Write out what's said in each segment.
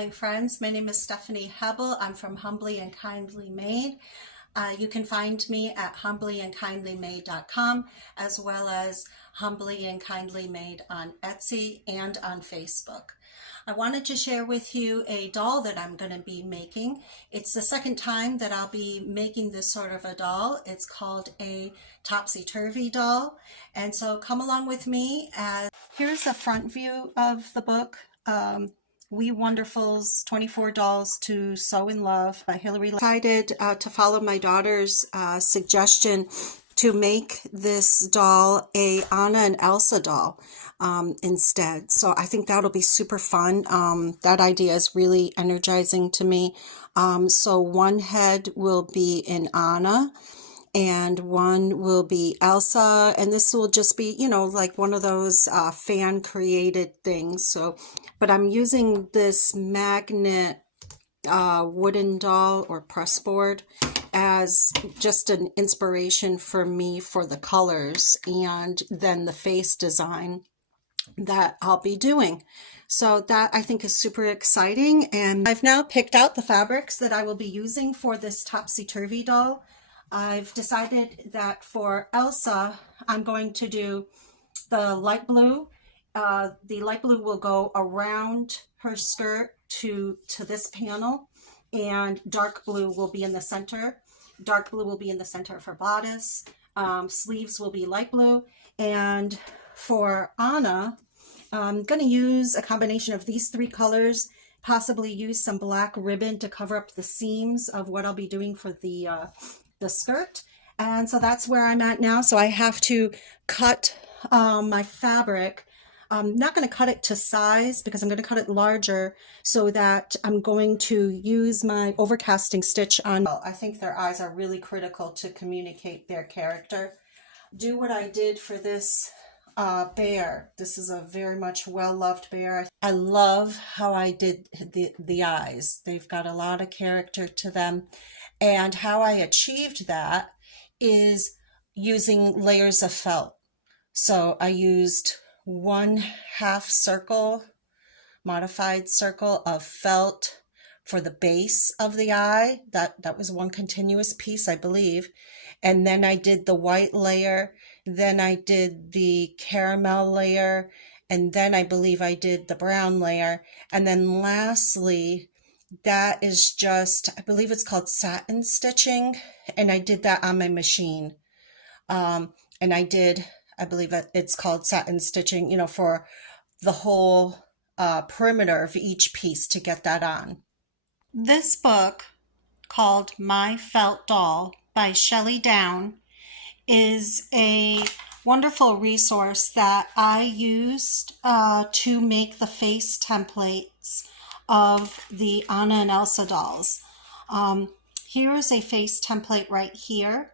sewing friends. My name is Stephanie Hebel. I'm from Humbly and Kindly Made. You can find me at humblyandkindlymade.com, as well as Humbly and Kindly Made on Etsy and on Facebook. I wanted to share with you a doll that I'm going to be making. It's the second time that I'll be making this sort of a doll. It's called a topsy-turvy doll. And so come along with me. Here's a front view of the book. We Wonderful's 24 Dolls to Sew in Love by Hillary. I decided to follow my daughter's suggestion to make this doll a Anna and Elsa doll instead. So I think that'll be super fun. That idea is really energizing to me. So one head will be in Anna and one will be Elsa, and this will just be, you know, like one of those fan created things. So, but I'm using this magnet wooden doll or press board as just an inspiration for me for the colors and then the face design that I'll be doing. So that I think is super exciting, and I've now picked out the fabrics that I will be using for this topsy-turvy doll. I've decided that for Elsa, I'm going to do the light blue. The light blue will go around her skirt to this panel, and dark blue will be in the center. Dark blue will be in the center of her bodice. Sleeves will be light blue. And for Anna, I'm going to use a combination of these three colors, possibly use some black ribbon to cover up the seams of what I'll be doing for the skirt. And so that's where I'm at now. So I have to cut my fabric. I'm not going to cut it to size because I'm going to cut it larger so that I'm going to use my overcasting stitch on. I think their eyes are really critical to communicate their character. Do what I did for this bear. This is a very much well-loved bear. I love how I did the eyes. They've got a lot of character to them. And how I achieved that is using layers of felt. So I used 1/2 circle, modified circle of felt for the base of the eye. That was one continuous piece, I believe. And then I did the white layer. Then I did the caramel layer. And then I believe I did the brown layer. And then lastly, that is just, I believe it's called satin stitching, and I did that on my machine. And I believe it's called satin stitching, you know, for the whole perimeter of each piece to get that on. This book, called My Felt Doll by Shelley Down, is a wonderful resource that I used to make the face templates of the Anna and Elsa dolls. Here is a face template right here,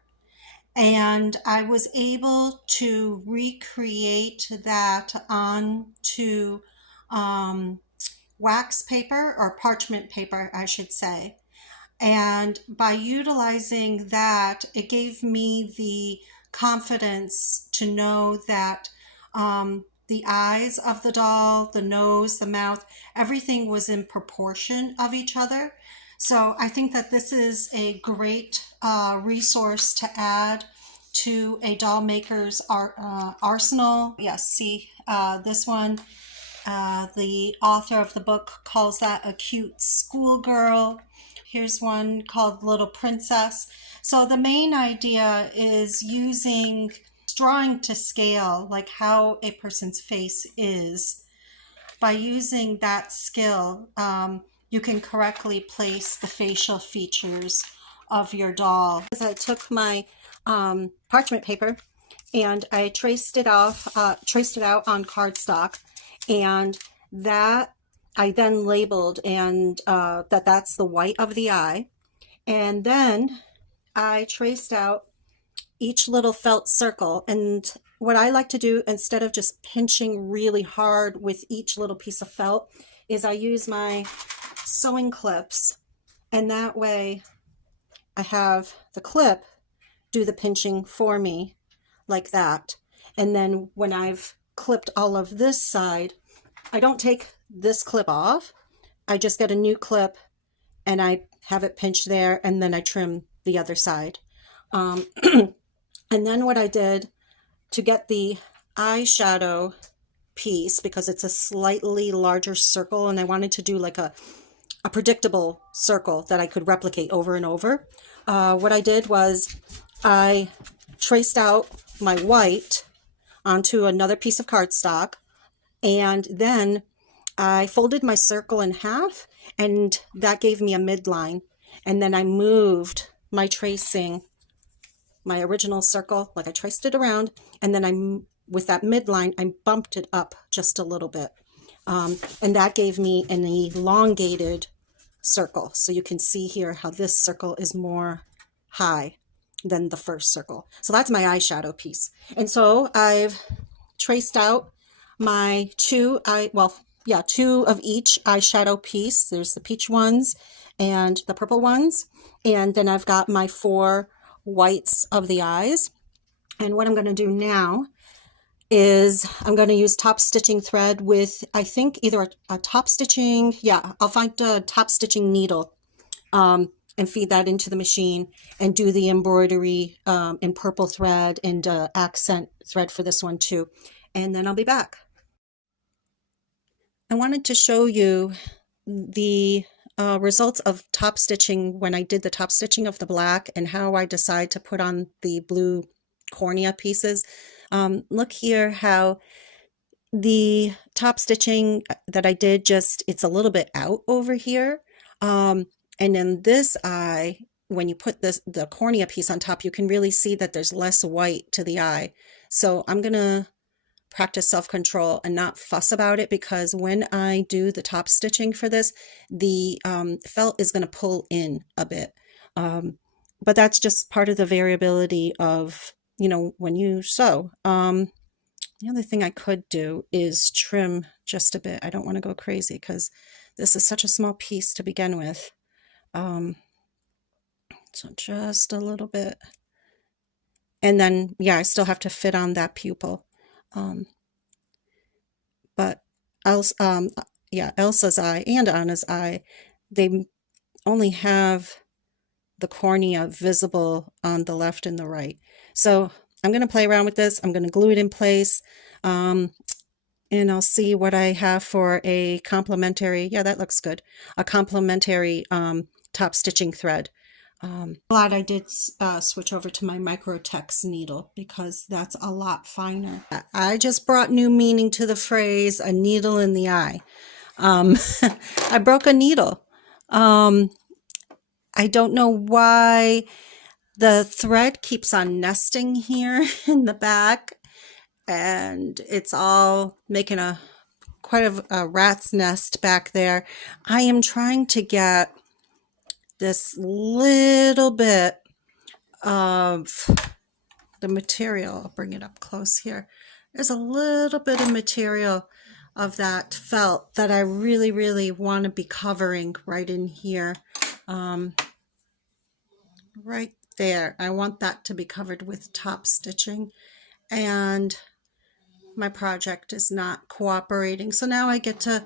and I was able to recreate that onto wax paper, or parchment paper, I should say. And by utilizing that, it gave me the confidence to know that the eyes of the doll, the nose, the mouth, everything was in proportion of each other. So I think that this is a great resource to add to a doll maker's arsenal. Yes, see this one. The author of the book calls that a cute schoolgirl. Here's one called Little Princess. So the main idea is using drawing to scale, like how a person's face is. By using that skill, you can correctly place the facial features of your doll. I took my parchment paper and I traced it out on cardstock, and that I then labeled, and that's the white of the eye. And then I traced out each little felt circle. And what I like to do, instead of just pinching really hard with each little piece of felt, is I use my sewing clips, and that way I have the clip do the pinching for me like that. And then when I've clipped all of this side, I don't take this clip off. I just get a new clip and I have it pinched there, and then I trim the other side. And then what I did to get the eyeshadow piece, because it's a slightly larger circle and I wanted to do like a predictable circle that I could replicate over and over, what I did was I traced out my white onto another piece of cardstock, and then I folded my circle in half, and that gave me a midline. And then I moved my tracing, my original circle, like I traced it around, and then with that midline, I bumped it up just a little bit. And that gave me an elongated circle. So you can see here how this circle is more high than the first circle. So that's my eyeshadow piece. And so I've traced out my two of each eyeshadow piece. There's the peach ones and the purple ones. And then I've got my 4 whites of the eyes. And what I'm going to do now is I'm going to use top stitching thread with, I think, either a top stitching, I'll find a top stitching needle and feed that into the machine and do the embroidery in purple thread and accent thread for this one too. And then I'll be back. I wanted to show you the results of top stitching when I did the top stitching of the black and how I decide to put on the blue cornea pieces. Look here how the top stitching that I did, it's a little bit out over here. And then this eye, when you put the cornea piece on top, you can really see that there's less white to the eye. So I'm going to practice self-control and not fuss about it, because when I do the top stitching for this, the felt is going to pull in a bit. But that's just part of the variability of, when you sew. The other thing I could do is trim just a bit. I don't want to go crazy because this is such a small piece to begin with. So just a little bit. And then, I still have to fit on that pupil. But Elsa's eye and Anna's eye, they only have the cornea visible on the left and the right. So I'm going to play around with this. I'm going to glue it in place. And I'll see what I have for a complementary, that looks good, a complementary top stitching thread. Glad I did switch over to my Microtex needle, because that's a lot finer. I just brought new meaning to the phrase "a needle in the eye." I broke a needle. I don't know why the thread keeps on nesting here in the back, and it's all making quite a rat's nest back there. I am trying to get this little bit of the material. I'll bring it up close here. There's a little bit of material of that felt that I really, really want to be covering right in here. Right there. I want that to be covered with top stitching, and my project is not cooperating. So now I get to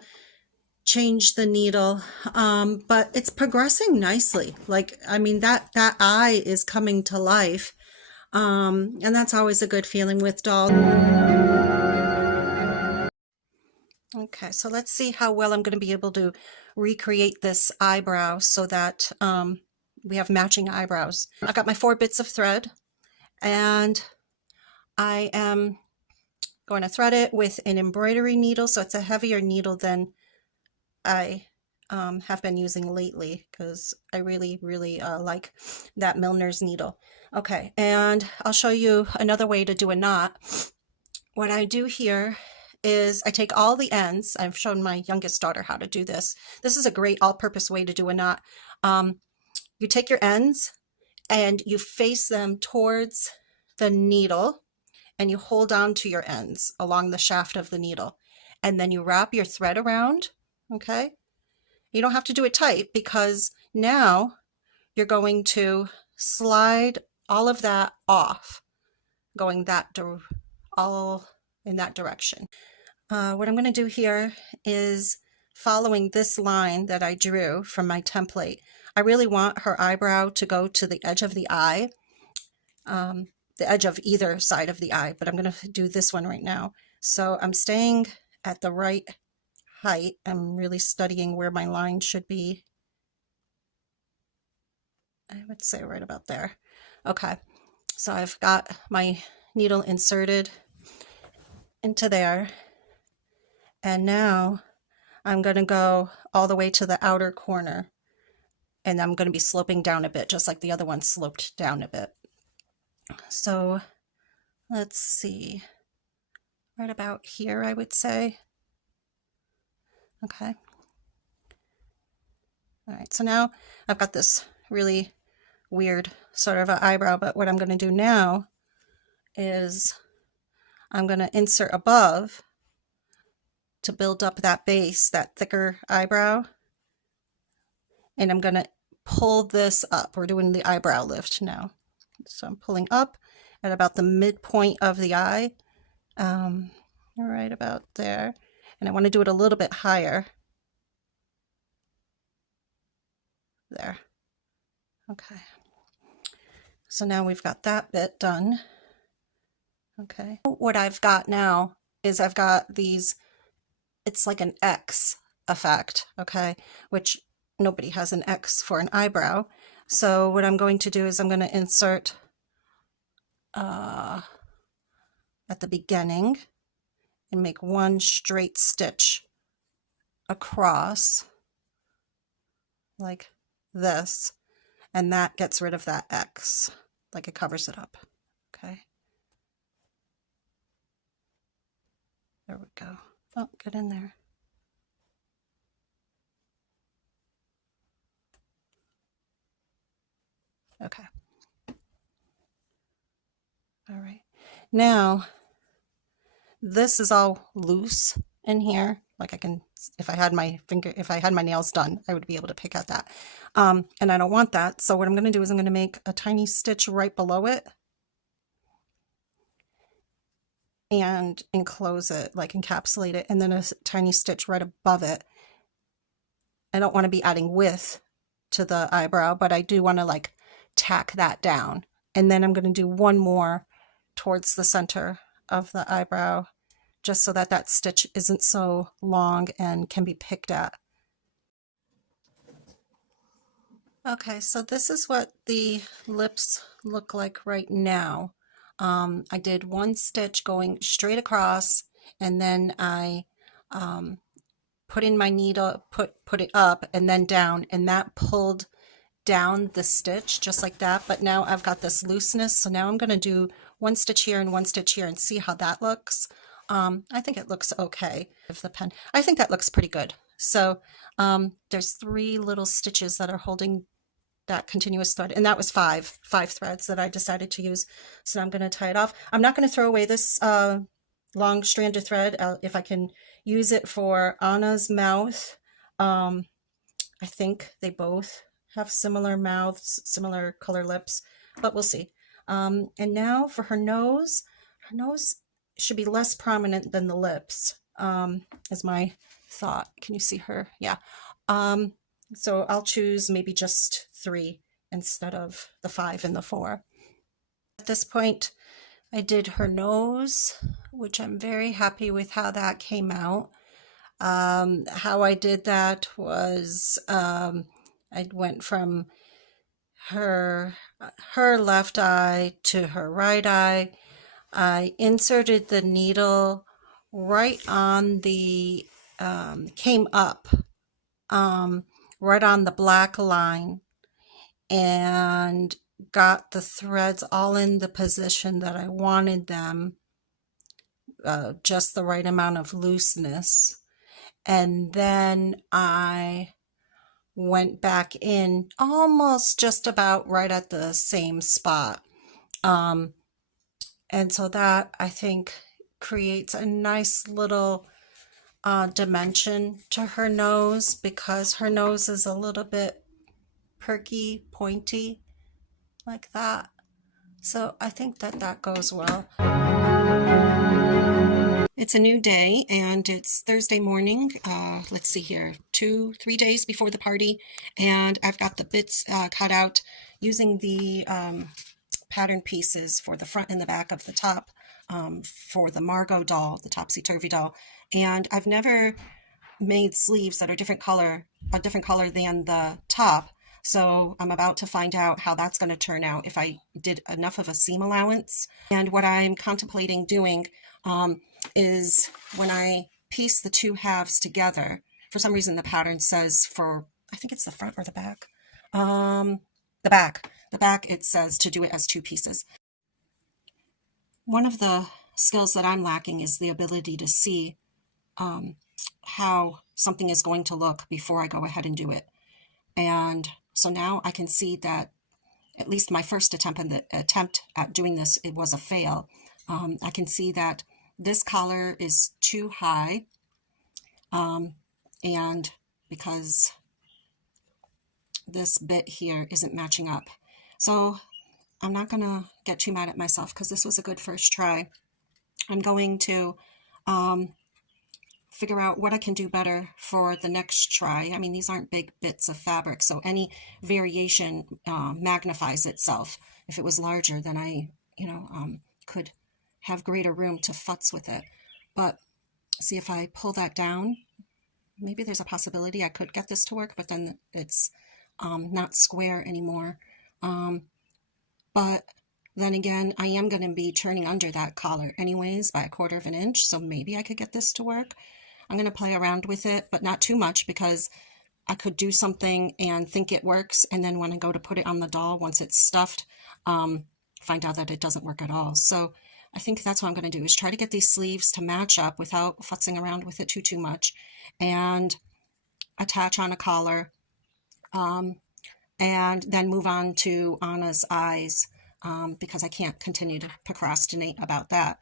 change the needle, but it's progressing nicely. That eye is coming to life, and that's always a good feeling with dolls. Okay, so let's see how well I'm going to be able to recreate this eyebrow so that we have matching eyebrows. I've got my 4 bits of thread, and I am going to thread it with an embroidery needle, so it's a heavier needle than I have been using lately, because I really, really like that Milner's needle. Okay, and I'll show you another way to do a knot. What I do here is I take all the ends. I've shown my youngest daughter how to do this. This is a great all-purpose way to do a knot. You take your ends and you face them towards the needle, and you hold on to your ends along the shaft of the needle, and then you wrap your thread around. Okay, you don't have to do it tight, because now you're going to slide all of that off, going all in that direction. What I'm going to do here is following this line that I drew from my template. I really want her eyebrow to go to the edge of the eye, the edge of either side of the eye, but I'm going to do this one right now. So I'm staying at the right height. I'm really studying where my line should be. I would say right about there. Okay, so I've got my needle inserted into there, and now I'm going to go all the way to the outer corner, and I'm going to be sloping down a bit, just like the other one sloped down a bit. So let's see, right about here, I would say. Okay. All right, so now I've got this really weird sort of an eyebrow, but what I'm going to do now is I'm going to insert above to build up that base, that thicker eyebrow, and I'm going to pull this up. We're doing the eyebrow lift now. So I'm pulling up at about the midpoint of the eye, right about there, and I want to do it a little bit higher. There. Okay. So now we've got that bit done. Okay. What I've got now is I've got these, it's like an X effect, okay, which nobody has an X for an eyebrow. So what I'm going to do is I'm going to insert at the beginning and make one straight stitch across like this, and that gets rid of that X, like it covers it up. Okay, there we go. Oh, get in there. Okay. All right. Now, this is all loose in here. Like I can, if I had my nails done, I would be able to pick at that. And I don't want that. So what I'm going to do is I'm going to make a tiny stitch right below it and enclose it, like encapsulate it, and then a tiny stitch right above it. I don't want to be adding width to the eyebrow, but I do want to like tack that down. And then I'm going to do one more towards the center of the eyebrow, just so that that stitch isn't so long and can be picked at. Okay, so this is what the lips look like right now. I did one stitch going straight across, and then I put in my needle, put it up and then down, and that pulled down the stitch just like that. But now I've got this looseness, so now I'm going to do one stitch here and one stitch here and see how that looks. I think it looks okay. With the pen, I think that looks pretty good. So there's 3 little stitches that are holding that continuous thread, and that was five threads that I decided to use. So I'm going to tie it off. I'm not going to throw away this long strand of thread. If I can use it for Anna's mouth. I think they both have similar mouths, similar color lips, but we'll see. And now for her nose should be less prominent than the lips, is my thought. Can you see her? Yeah. So I'll choose maybe just 3 instead of the 5 and the 4. At this point, I did her nose, which I'm very happy with how that came out. How I did that was I went from her left eye to her right eye. I inserted the needle right on the, came up right on the black line, and got the threads all in the position that I wanted them, just the right amount of looseness. And then I went back in almost just about right at the same spot. And so that, I think, creates a nice little dimension to her nose, because her nose is a little bit perky, pointy, like that. So I think that that goes well. It's a new day and it's Thursday morning. Let's see here, 3 days before the party, and I've got the bits cut out using the pattern pieces for the front and the back of the top for the Margot doll, the topsy-turvy doll. And I've never made sleeves that are a different color than the top. So I'm about to find out how that's going to turn out if I did enough of a seam allowance. And what I'm contemplating doing is when I piece the two halves together, for some reason the pattern says for, I think it's the front or the back. The back. The back, it says to do it as two pieces. One of the skills that I'm lacking is the ability to see how something is going to look before I go ahead and do it. And so now I can see that at least my first attempt at doing this, it was a fail. I can see that this collar is too high, and because this bit here isn't matching up. So I'm not gonna get too mad at myself because this was a good first try. I'm going to figure out what I can do better for the next try. I mean, these aren't big bits of fabric, so any variation magnifies itself. If it was larger, then I, could have greater room to futz with it. But see, if I pull that down, maybe there's a possibility I could get this to work, but then it's not square anymore. But then again, I am going to be turning under that collar anyways by 1/4 of an inch, so maybe I could get this to work. I'm going to play around with it, but not too much, because I could do something and think it works, and then when I go to put it on the doll, once it's stuffed, find out that it doesn't work at all. So I think that's what I'm going to do, is try to get these sleeves to match up without futzing around with it too much, and attach on a collar, and then move on to Anna's eyes, because I can't continue to procrastinate about that,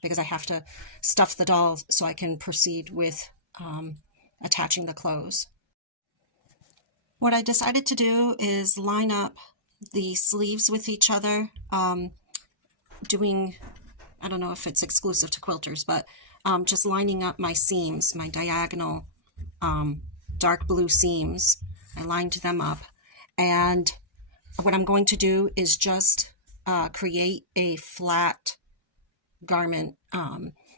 because I have to stuff the doll so I can proceed with attaching the clothes. What I decided to do is line up the sleeves with each other, doing, I don't know if it's exclusive to quilters, but just lining up my seams, my diagonal dark blue seams. I lined them up, and what I'm going to do is just create a flat garment.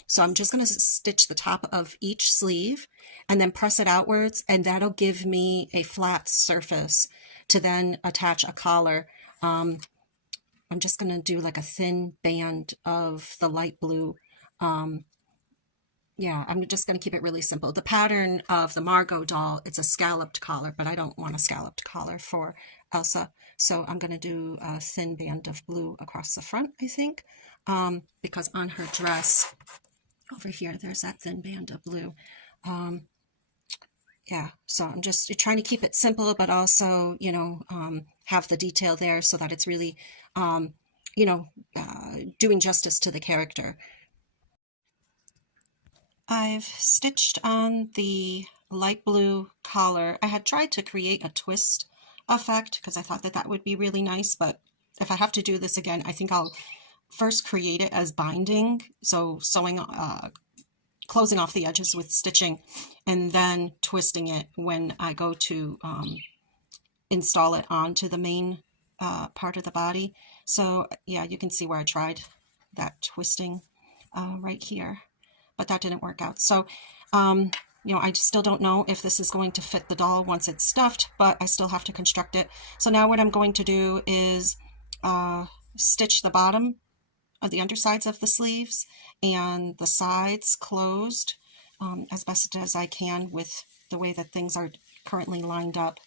So I'm just going to stitch the top of each sleeve and then press it outwards, and that'll give me a flat surface to then attach a collar. I'm just going to do like a thin band of the light blue. Yeah, I'm just going to keep it really simple. The pattern of the Margot doll, it's a scalloped collar, but I don't want a scalloped collar for Elsa. So I'm going to do a thin band of blue across the front, I think, because on her dress over here, there's that thin band of blue. Yeah, so I'm just trying to keep it simple, but also, have the detail there so that it's really, doing justice to the character. I've stitched on the light blue collar. I had tried to create a twist effect because I thought that that would be really nice, but if I have to do this again, I think I'll first create it as binding, so sewing, closing off the edges with stitching, and then twisting it when I go to install it onto the main part of the body. So yeah, you can see where I tried that twisting right here, but that didn't work out. So I still don't know if this is going to fit the doll once it's stuffed, but I still have to construct it. So now what I'm going to do is stitch the bottom of the undersides of the sleeves and the sides closed as best as I can with the way that things are currently lined up.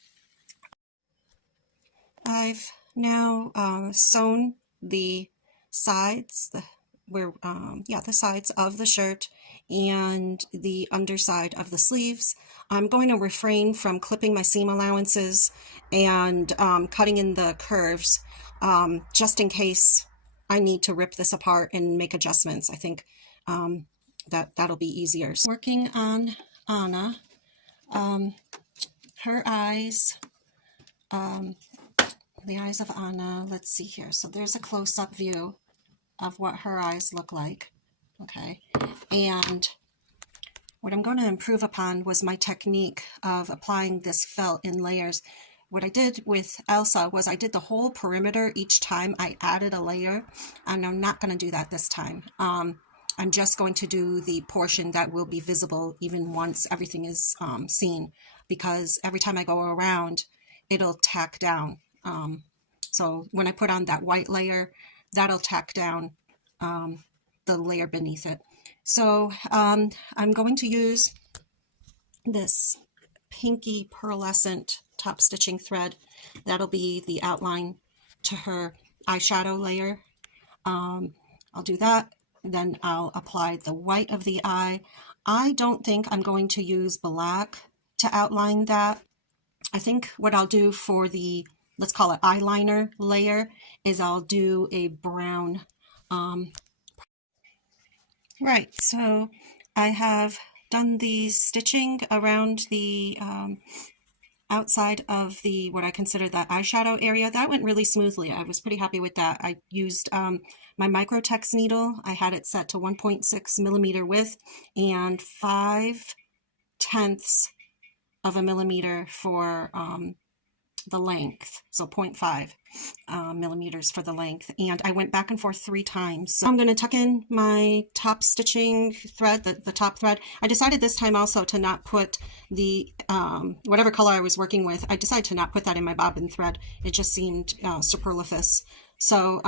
I've now sewn the sides, the sides of the shirt and the underside of the sleeves. I'm going to refrain from clipping my seam allowances and cutting in the curves, just in case I need to rip this apart and make adjustments. I think that'll be easier. So working on Anna, her eyes, the eyes of Anna, let's see here. So there's a close-up view of what her eyes look like. Okay, and what I'm going to improve upon was my technique of applying this felt in layers. What I did with Elsa was I did the whole perimeter each time I added a layer, and I'm not going to do that this time. I'm just going to do the portion that will be visible even once everything is seen, because every time I go around, it'll tack down. So when I put on that white layer, that'll tack down the layer beneath it. So I'm going to use this pinky pearlescent top stitching thread. That'll be the outline to her eyeshadow layer. I'll do that, then I'll apply the white of the eye. I don't think I'm going to use black to outline that. I think what I'll do for the, let's call it eyeliner layer, is I'll do a brown. Right, so I have done the stitching around the outside of the what I consider the eyeshadow area. That went really smoothly. I was pretty happy with that. I used my Microtex needle. I had it set to 1.6 millimeter width and 5/10 of a millimeter for the length, so 0.5 millimeters for the length, and I went back and forth 3 times. So I'm going to tuck in my top stitching thread, the top thread. I decided this time also to not put the whatever color I was working with, I decided to not put that in my bobbin thread. It just seemed superfluous. So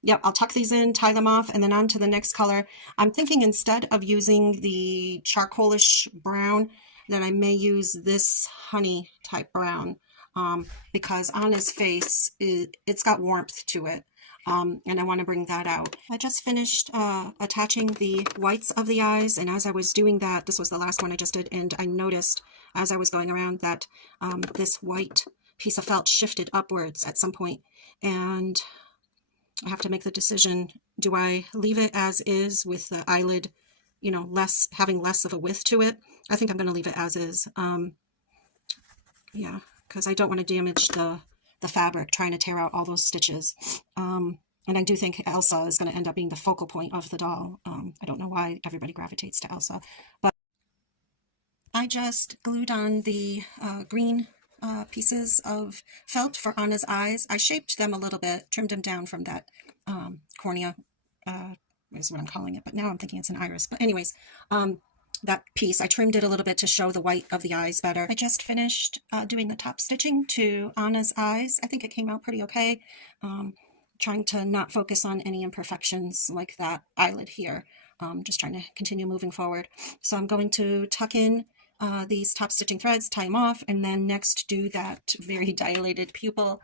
yep, I'll tuck these in, tie them off, and then on to the next color. I'm thinking instead of using the charcoalish brown, that I may use this honey type brown. Because on his face, it's got warmth to it, and I want to bring that out. I just finished attaching the whites of the eyes, and as I was doing that, this was the last one I just did, and I noticed as I was going around that this white piece of felt shifted upwards at some point, and I have to make the decision, do I leave it as is with the eyelid, you know, having less of a width to it? I think I'm going to leave it as is. Yeah, because I don't want to damage the fabric trying to tear out all those stitches. And I do think Elsa is going to end up being the focal point of the doll. I don't know why everybody gravitates to Elsa, but I just glued on the green pieces of felt for Anna's eyes. I shaped them a little bit, trimmed them down from that cornea, is what I'm calling it, but now I'm thinking it's an iris. But anyways, that piece, I trimmed it a little bit to show the white of the eyes better. I just finished doing the top stitching to Anna's eyes. I think it came out pretty okay. Trying to not focus on any imperfections like that eyelid here. Just trying to continue moving forward. So I'm going to tuck in these top stitching threads, tie them off, and then next do that very dilated pupil.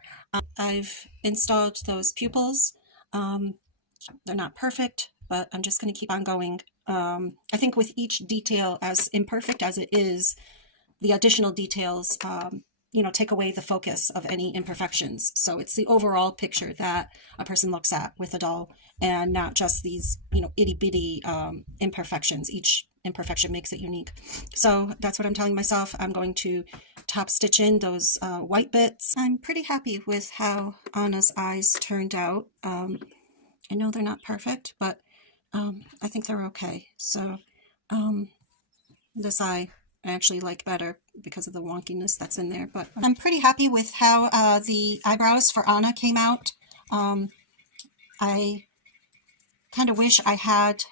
I've installed those pupils. They're not perfect, but I'm just going to keep on going. I think with each detail, as imperfect as it is, the additional details, you know, take away the focus of any imperfections. So it's the overall picture that a person looks at with a doll, and not just these, you know, itty bitty imperfections. Each imperfection makes it unique. So that's what I'm telling myself. I'm going to top stitch in those white bits. I'm pretty happy with how Anna's eyes turned out. I know they're not perfect, but I think they're okay. So this eye I actually like better because of the wonkiness that's in there. But I'm pretty happy with how the eyebrows for Anna came out. I kind of wish I had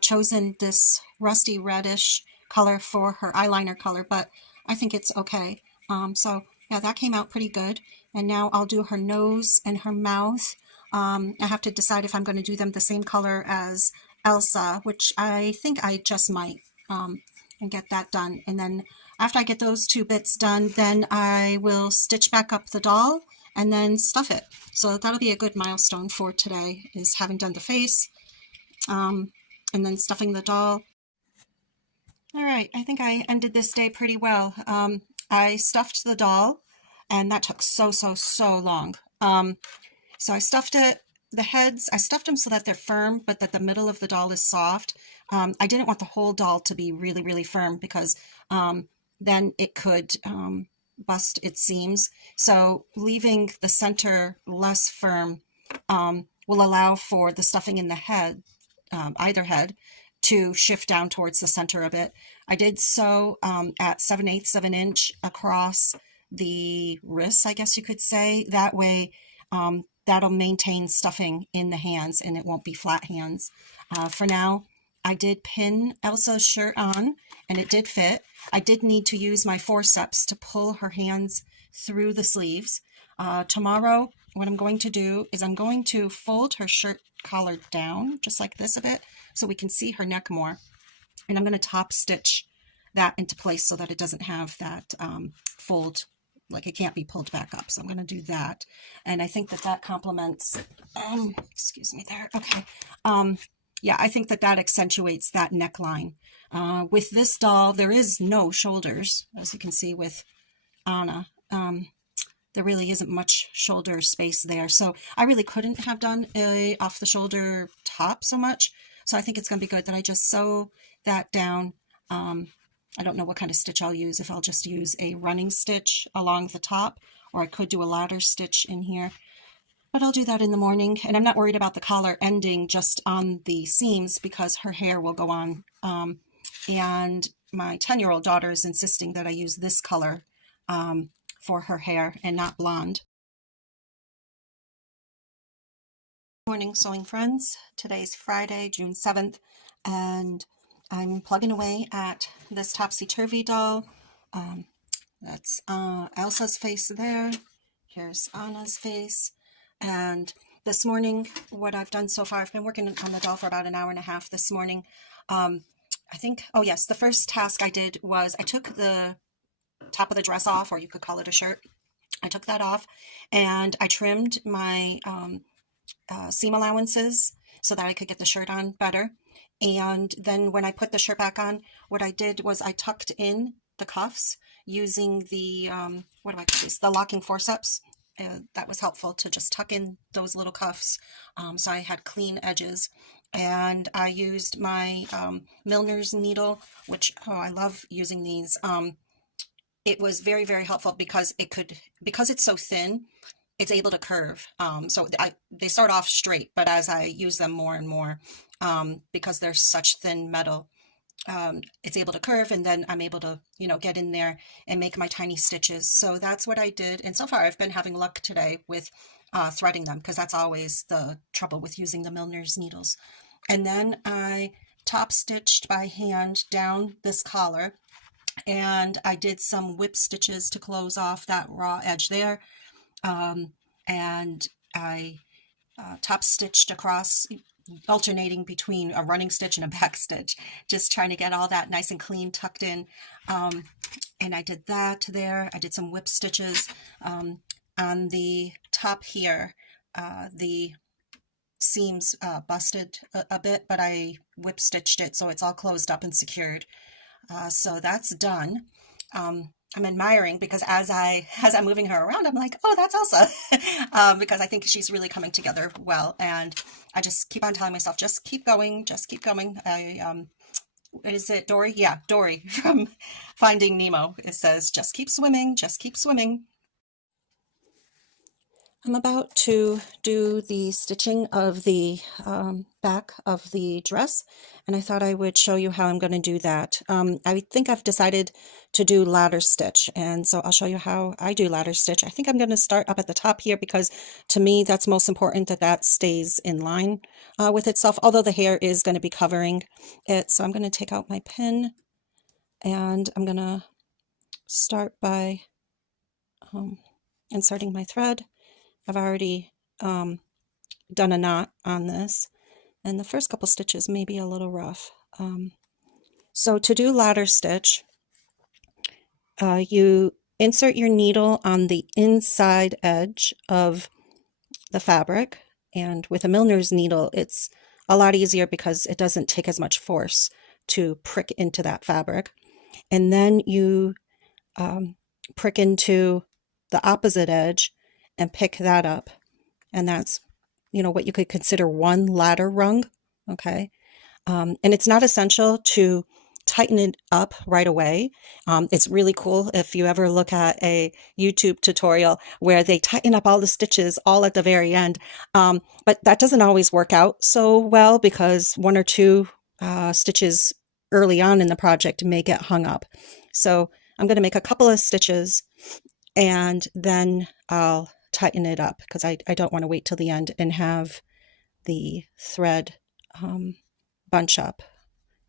chosen this rusty reddish color for her eyeliner color, but I think it's okay. So yeah, that came out pretty good. And now I'll do her nose and her mouth. I have to decide if I'm going to do them the same color as Elsa, which I think I just might, and get that done. And then after I get those 2 bits done, then I will stitch back up the doll and then stuff it. So that'll be a good milestone for today, is having done the face and then stuffing the doll. All right, I think I ended this day pretty well. I stuffed the doll, and that took so long. So I stuffed it, the heads, I stuffed them so that they're firm, but that the middle of the doll is soft. I didn't want the whole doll to be really firm, because then it could bust its seams. So leaving the center less firm will allow for the stuffing in the head either head to shift down towards the center of it. I did sew at 7/8 of an inch across the wrists, I guess you could say. That way, that'll maintain stuffing in the hands and it won't be flat hands. For now, I did pin Elsa's shirt on and it did fit. I did need to use my forceps to pull her hands through the sleeves. Tomorrow, what I'm going to do is I'm going to fold her shirt collar down just like this a bit so we can see her neck more. And I'm going to top stitch that into place so that it doesn't have that fold, like it can't be pulled back up. So I'm going to do that. And I think that that complements, excuse me there. Okay. Yeah, I think that that accentuates that neckline. With this doll, there is no shoulders, as you can see with Anna. There really isn't much shoulder space there. So I really couldn't have done a off the shoulder top so much. So I think it's going to be good that I just sew that down. I don't know what kind of stitch I'll use, if I'll just use a running stitch along the top, or I could do a ladder stitch in here. But I'll do that in the morning. And I'm not worried about the collar ending just on the seams because her hair will go on. And my 10-year-old daughter is insisting that I use this color for her hair and not blonde. Morning, sewing friends. Today's Friday, June 7th, and I'm plugging away at this topsy-turvy doll. That's Elsa's face there. Here's Anna's face. And this morning, what I've done so far, I've been working on the doll for about an hour and a half this morning. I think, oh yes, the first task I did was I took the top of the dress off, or you could call it a shirt. I took that off and I trimmed my seam allowances so that I could get the shirt on better. And then when I put the shirt back on, what I did was I tucked in the cuffs using the, what do I call these? The locking forceps. That was helpful to just tuck in those little cuffs. So I had clean edges. And I used my Milner's needle, which, oh, I love using these. It was very, very helpful because because it's so thin, it's able to curve. So they start off straight, but as I use them more and more, because they're such thin metal, it's able to curve, and then I'm able to, get in there and make my tiny stitches. So that's what I did. And so far I've been having luck today with threading them, because that's always the trouble with using the Milner's needles. And then I top stitched by hand down this collar, and I did some whip stitches to close off that raw edge there. And I top stitched across, alternating between a running stitch and a back stitch, just trying to get all that nice and clean tucked in. And I did that there. I did some whip stitches on the top here. The seams busted a bit, but I whip stitched it so it's all closed up and secured. So that's done. I'm admiring, because as I'm moving her around, I'm like, oh, that's Elsa, because I think she's really coming together well. And I just keep on telling myself, just keep going, just keep going. Is it Dory? Yeah, Dory from Finding Nemo. It says, just keep swimming, just keep swimming. I'm about to do the stitching of the back of the dress, and I thought I would show you how I'm going to do that. I think I've decided to do ladder stitch, and so I'll show you how I do ladder stitch. I think I'm going to start up at the top here, because to me that's most important, that that stays in line with itself, although the hair is going to be covering it. So I'm going to take out my pin, and I'm going to start by inserting my thread. I've already done a knot on this, and the first couple stitches may be a little rough. So to do ladder stitch, you insert your needle on the inside edge of the fabric, and with a Milner's needle it's a lot easier because it doesn't take as much force to prick into that fabric. And then you prick into the opposite edge and pick that up, and that's what you could consider one ladder rung. Okay. And it's not essential to tighten it up right away. It's really cool if you ever look at a YouTube tutorial where they tighten up all the stitches all at the very end. But that doesn't always work out so well because one or two stitches early on in the project may get hung up. So I'm going to make a couple of stitches and then I'll tighten it up because I don't want to wait till the end and have the thread bunch up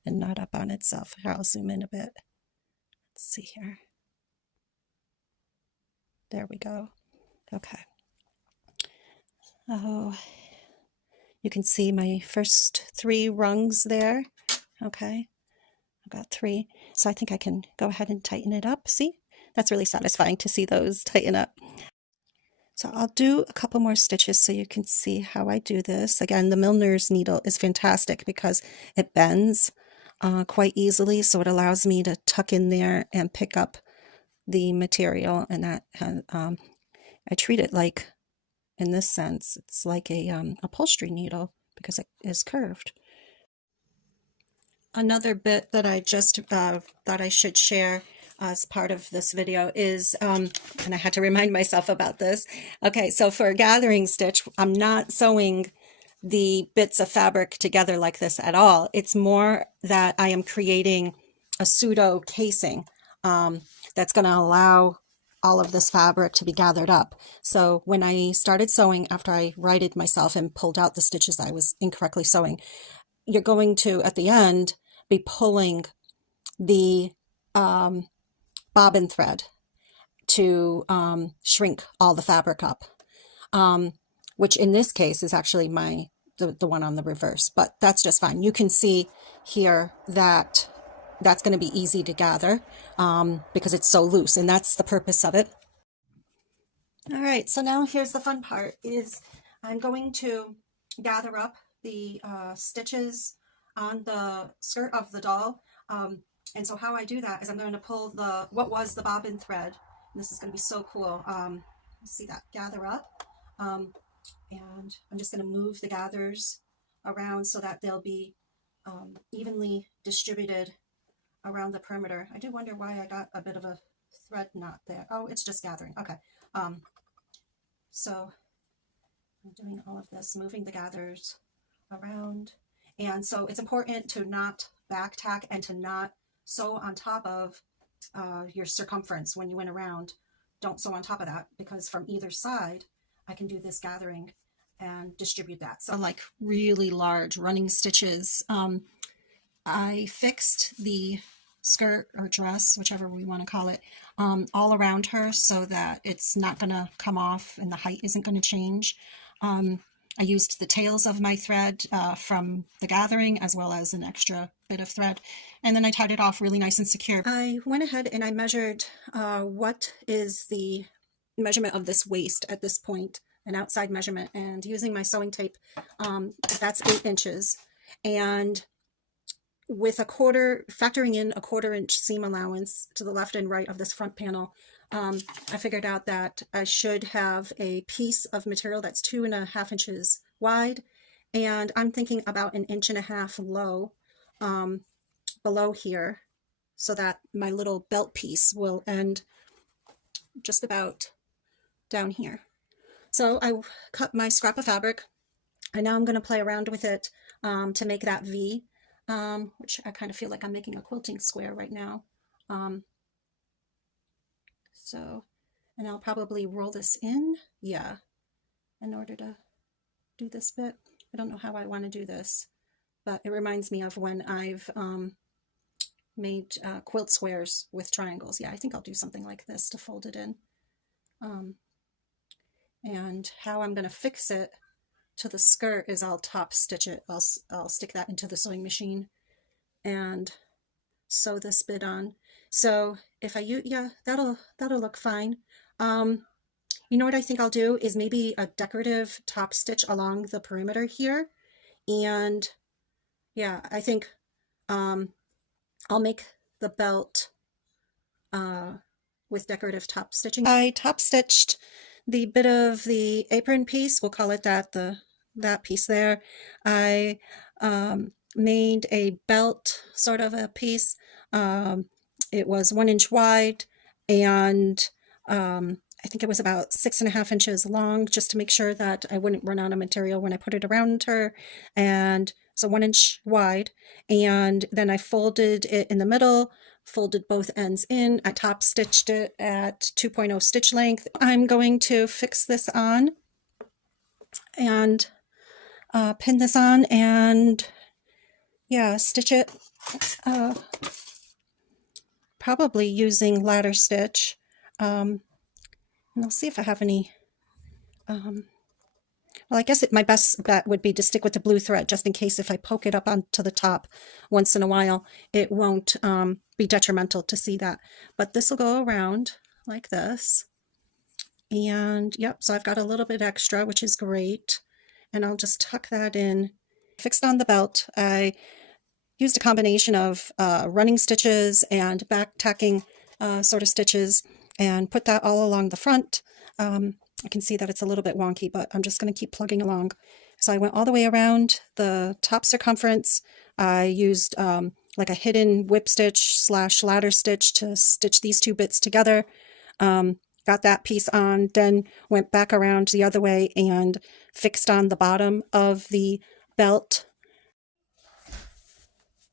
and not up on itself. Here, I'll zoom in a bit. Let's see here. There we go. Okay. Oh, you can see my first 3 rungs there. Okay. I've got 3. So I think I can go ahead and tighten it up. See? That's really satisfying to see those tighten up. So I'll do a couple more stitches so you can see how I do this. Again, the milliner's needle is fantastic because it bends quite easily, so it allows me to tuck in there and pick up the material, and that I treat it like, in this sense, it's like a upholstery needle because it is curved. Another bit that I just thought I should share as part of this video is, and I had to remind myself about this. Okay, so for a gathering stitch, I'm not sewing the bits of fabric together like this at all. It's more that I am creating a pseudo casing that's going to allow all of this fabric to be gathered up. So when I started sewing, after I righted myself and pulled out the stitches I was incorrectly sewing, you're going to, at the end, be pulling the bobbin thread to shrink all the fabric up, which in this case is actually the one on the reverse, but that's just fine. You can see here that that's going to be easy to gather because it's so loose, and that's the purpose of it. All right, so now here's the fun part, is I'm going to gather up the stitches on the skirt of the doll. And so how I do that is I'm going to pull what was the bobbin thread. And this is going to be so cool. See that gather up. And I'm just going to move the gathers around so that they'll be evenly distributed around the perimeter. I do wonder why I got a bit of a thread knot there. Oh, it's just gathering. Okay. So I'm doing all of this, moving the gathers around. And so it's important to not back tack and to not sew on top of your circumference when you went around. Don't sew on top of that, because from either side I can do this gathering and distribute that. So like really large running stitches. I fixed the skirt or dress, whichever we want to call it, all around her so that it's not going to come off and the height isn't going to change. I used the tails of my thread from the gathering, as well as an extra bit of thread, and then I tied it off really nice and secure. I went ahead and I measured what is the measurement of this waist at this point, an outside measurement, and using my sewing tape, that's 8 inches, and with factoring in a 1/4 inch seam allowance to the left and right of this front panel, I figured out that I should have a piece of material that's 2.5 inches wide, and I'm thinking about 1.5 inches low below here, so that my little belt piece will end just about down here. So I cut my scrap of fabric, and now I'm going to play around with it to make that V, which I kind of feel like I'm making a quilting square right now. And I'll probably roll this in, yeah, in order to do this bit. I don't know how I want to do this, but it reminds me of when I've made quilt squares with triangles. Yeah, I think I'll do something like this to fold it in. And how I'm going to fix it to the skirt is I'll top stitch it. I'll stick that into the sewing machine and sew this bit on. So if I use, yeah, that'll look fine. You know what I think I'll do is maybe a decorative top stitch along the perimeter here. And yeah, I think I'll make the belt with decorative top stitching. I top stitched the bit of the apron piece, we'll call it that, that piece there. I made a belt, sort of a piece, It was 1 inch wide, and I think it was about 6.5 inches long, just to make sure that I wouldn't run out of material when I put it around her. And so 1 inch wide, and then I folded it in the middle, folded both ends in. I top stitched it at 2.0 stitch length. I'm going to fix this on and pin this on and stitch it, probably using ladder stitch. And I'll see if I have any, well, I guess my best bet would be to stick with the blue thread, just in case if I poke it up onto the top once in a while, it won't be detrimental to see that. But this will go around like this. And yep, so I've got a little bit extra, which is great. And I'll just tuck that in. Fixed on the belt, I used a combination of running stitches and back tacking sort of stitches, and put that all along the front. I can see that it's a little bit wonky, but I'm just going to keep plugging along. So I went all the way around the top circumference. I used like a hidden whip stitch / ladder stitch to stitch these two bits together. Got that piece on, then went back around the other way and fixed on the bottom of the belt.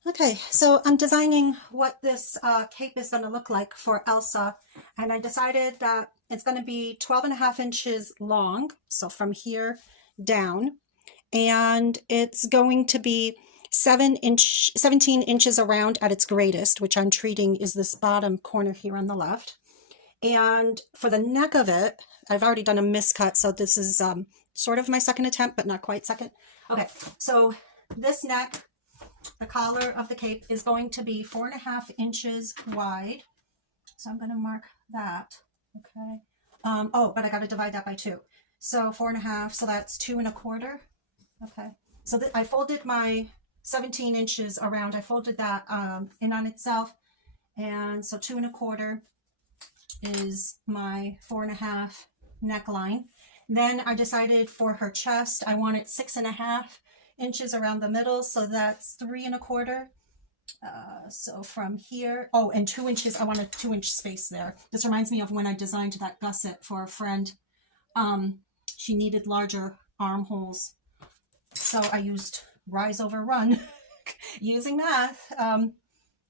Okay, so I'm designing what this cape is going to look like for Elsa, and I decided that it's going to be 12.5 inches long, so from here down, and it's going to be 17 inches around at its greatest, which I'm treating is this bottom corner here on the left. And for the neck of it, I've already done a miscut, so this is sort of my second attempt, but not quite second. Okay, so this neck, the collar of the cape, is going to be 4.5 inches wide. So I'm going to mark that. Okay. Oh, but I got to divide that by 2. So 4.5, so that's 2 1/4. Okay. So I folded my 17 inches around. I folded that in on itself. And so 2 1/4 is my 4.5 neckline. Then I decided for her chest, I wanted 6.5 inches around the middle, so that's 3 1/4. So from here, oh, and 2 inches, I want a 2-inch space there. This reminds me of when I designed that gusset for a friend. She needed larger armholes, so I used rise over run using math.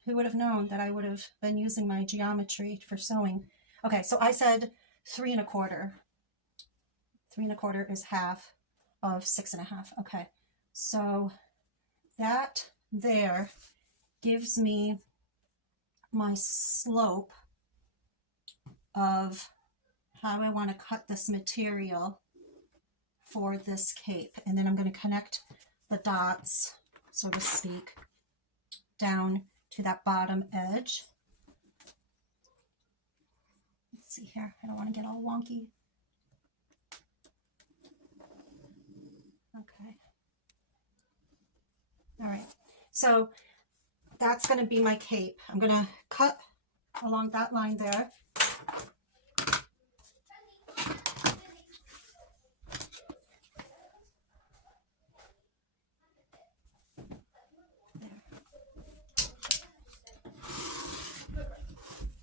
Who would have known that I would have been using my geometry for sewing? Okay, so I said 3 1/4. 3 1/4 is half of 6.5. Okay, so that there gives me my slope of how I want to cut this material for this cape. And then I'm going to connect the dots, so to speak, down to that bottom edge. Let's see here. I don't want to get all wonky. Okay. All right. So that's going to be my cape. I'm going to cut along that line there.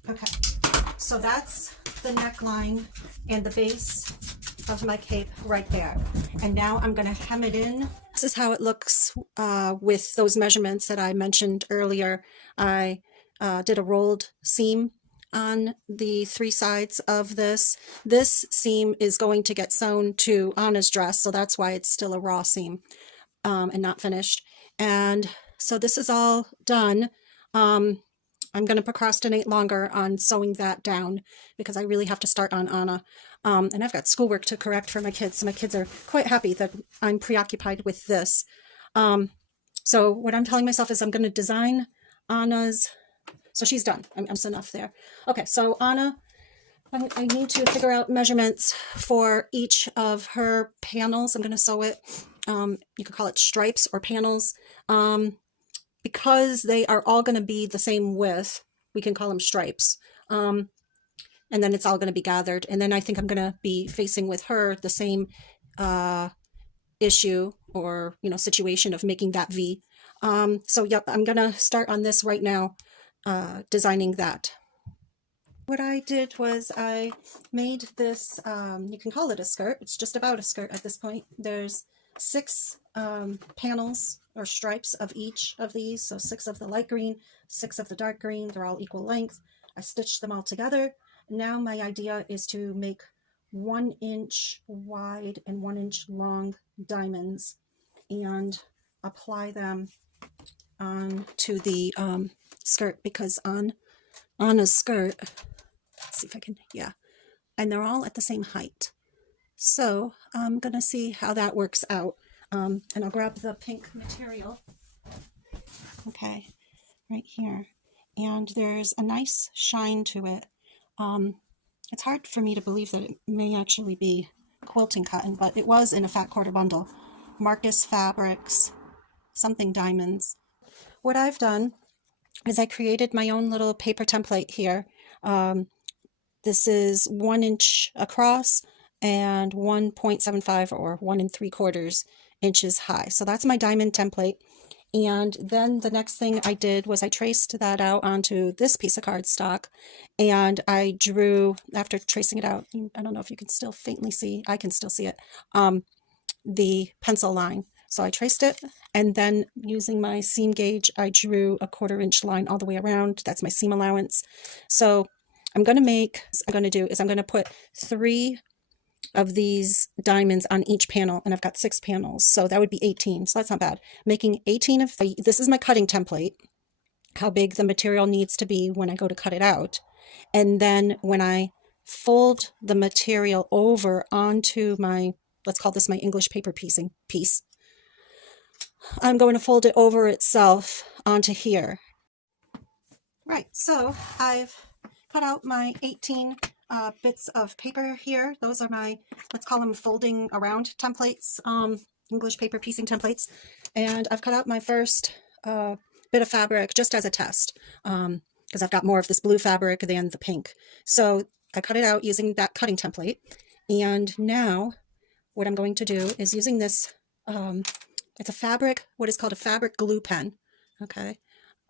Okay, so that's the neckline and the base of my cape right there. And now I'm going to hem it in. This is how it looks with those measurements that I mentioned earlier. I did a rolled seam on the 3 sides of this. This seam is going to get sewn to Anna's dress, so that's why it's still a raw seam and not finished. And so this is all done. I'm going to procrastinate longer on sewing that down because I really have to start on Anna. And I've got schoolwork to correct for my kids, so my kids are quite happy that I'm preoccupied with this. So what I'm telling myself is I'm going to design Anna's, so she's done. I'm enough there. Okay, so Anna, I need to figure out measurements for each of her panels. I'm going to sew it, you could call it stripes or panels. Because they are all going to be the same width, we can call them stripes. And then it's all going to be gathered. And then I think I'm going to be facing with her the same issue or, situation of making that V. So yep, I'm going to start on this right now. designing that. What I did was I made this, you can call it a skirt, it's just about a skirt at this point. There's 6 panels or stripes of each of these, so 6 of the light green, 6 of the dark green, they're all equal length. I stitched them all together. Now my idea is to make 1 inch wide and 1 inch long diamonds and apply them to the skirt, because on a skirt, let's see if I can, yeah, and they're all at the same height. So I'm gonna see how that works out, and I'll grab the pink material, okay, right here, and there's a nice shine to it. It's hard for me to believe that it may actually be quilting cotton, but it was in a fat quarter bundle. Marcus Fabrics, something diamonds. What I've done is I created my own little paper template here. This is 1 inch across and 1.75 or 1 3/4 inches high. So that's my diamond template. And then the next thing I did was I traced that out onto this piece of cardstock, and I drew, after tracing it out, I don't know if you can still faintly see, I can still see it, the pencil line. So I traced it, and then using my seam gauge, I drew a 1/4 inch line all the way around. That's my seam allowance. So I'm going to do is I'm going to put 3 of these diamonds on each panel, and I've got 6 panels, so that would be 18. So that's not bad. Making 18 of this is my cutting template, how big the material needs to be when I go to cut it out. And then when I fold the material over onto my, let's call this my English paper piecing piece, I'm going to fold it over itself onto here. Right, so I've cut out my 18 bits of paper here. Those are my, let's call them folding around templates, English paper piecing templates. And I've cut out my first bit of fabric just as a test, because I've got more of this blue fabric than the pink. So I cut it out using that cutting template. And now what I'm going to do is using this, it's a fabric, what is called a fabric glue pen. Okay,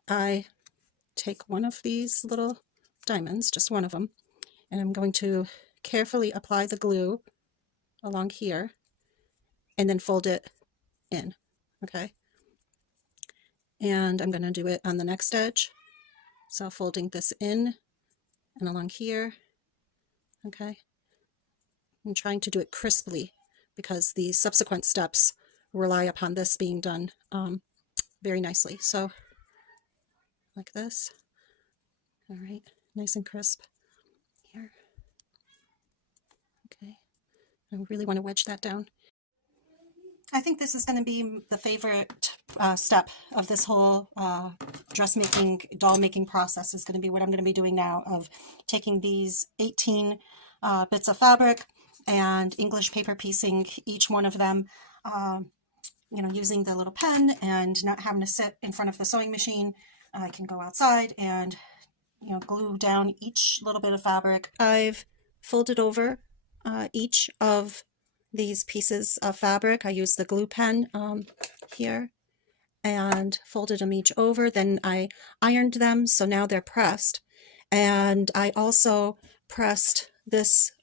I take one of these little diamonds, just one of them, and I'm going to carefully apply the glue along here and then fold it in, okay? And I'm going to do it on the next edge. So folding this in and along here, okay? I'm trying to do it crisply because the subsequent steps rely upon this being done very nicely. So like this, all right, nice and crisp here. Okay, I really want to wedge that down. I think this is going to be the favorite step of this whole dressmaking, doll making process, is going to be what I'm going to be doing now, of taking these 18 bits of fabric and English paper piecing each one of them, you know, using the little pen and not having to sit in front of the sewing machine. I can go outside and, you know, glue down each little bit of fabric. I've folded over each of these pieces of fabric. I used the glue pen here and folded them each over. Then I ironed them, so now they're pressed. And I also pressed this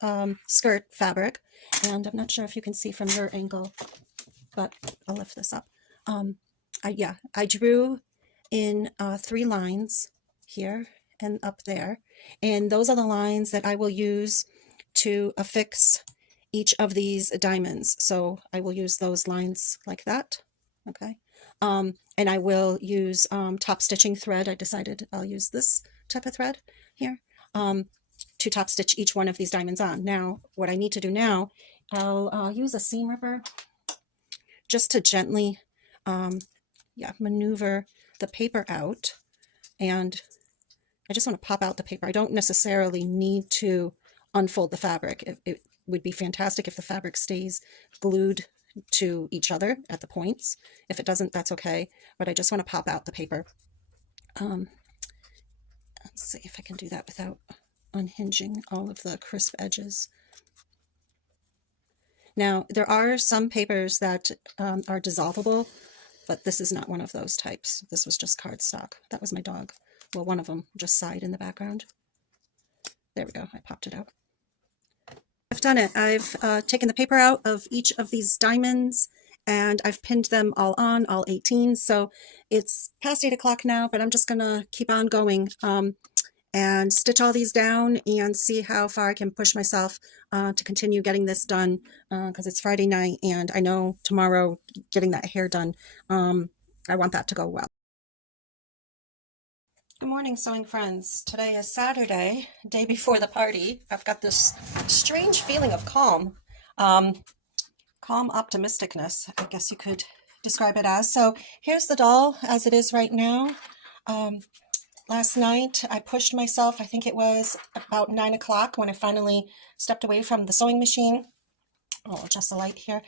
skirt fabric, and I'm not sure if you can see from your angle, but I'll lift this up. I drew in 3 lines here and up there, and those are the lines that I will use to affix each of these diamonds. So I will use those lines like that, okay? And I will use top stitching thread. I decided I'll use this type of thread here to top stitch each one of these diamonds on. Now, what I need to do now, I'll use a seam ripper just to gently maneuver the paper out, and I just want to pop out the paper. I don't necessarily need to unfold the fabric. It would be fantastic if the fabric stays glued to each other at the points. If it doesn't, that's okay, but I just want to pop out the paper. Let's see if I can do that without unhinging all of the crisp edges. Now, there are some papers that are dissolvable, but this is not one of those types. This was just cardstock. That was my dog Well, one of them just sighed in the background. There we go. I popped it out. I've done it. I've taken the paper out of each of these diamonds and I've pinned them all on, all 18. So it's past 8 o'clock now, but I'm just going to keep on going and stitch all these down and see how far I can push myself to continue getting this done because it's Friday night and I know tomorrow getting that hair done, I want that to go well. Good morning, sewing friends. Today is Saturday, day before the party. I've got this strange feeling of calm, calm optimisticness, I guess you could describe it as. So here's the doll as it is right now. Last night I pushed myself, I think it was about 9 o'clock when I finally stepped away from the sewing machine. I'll adjust the light here.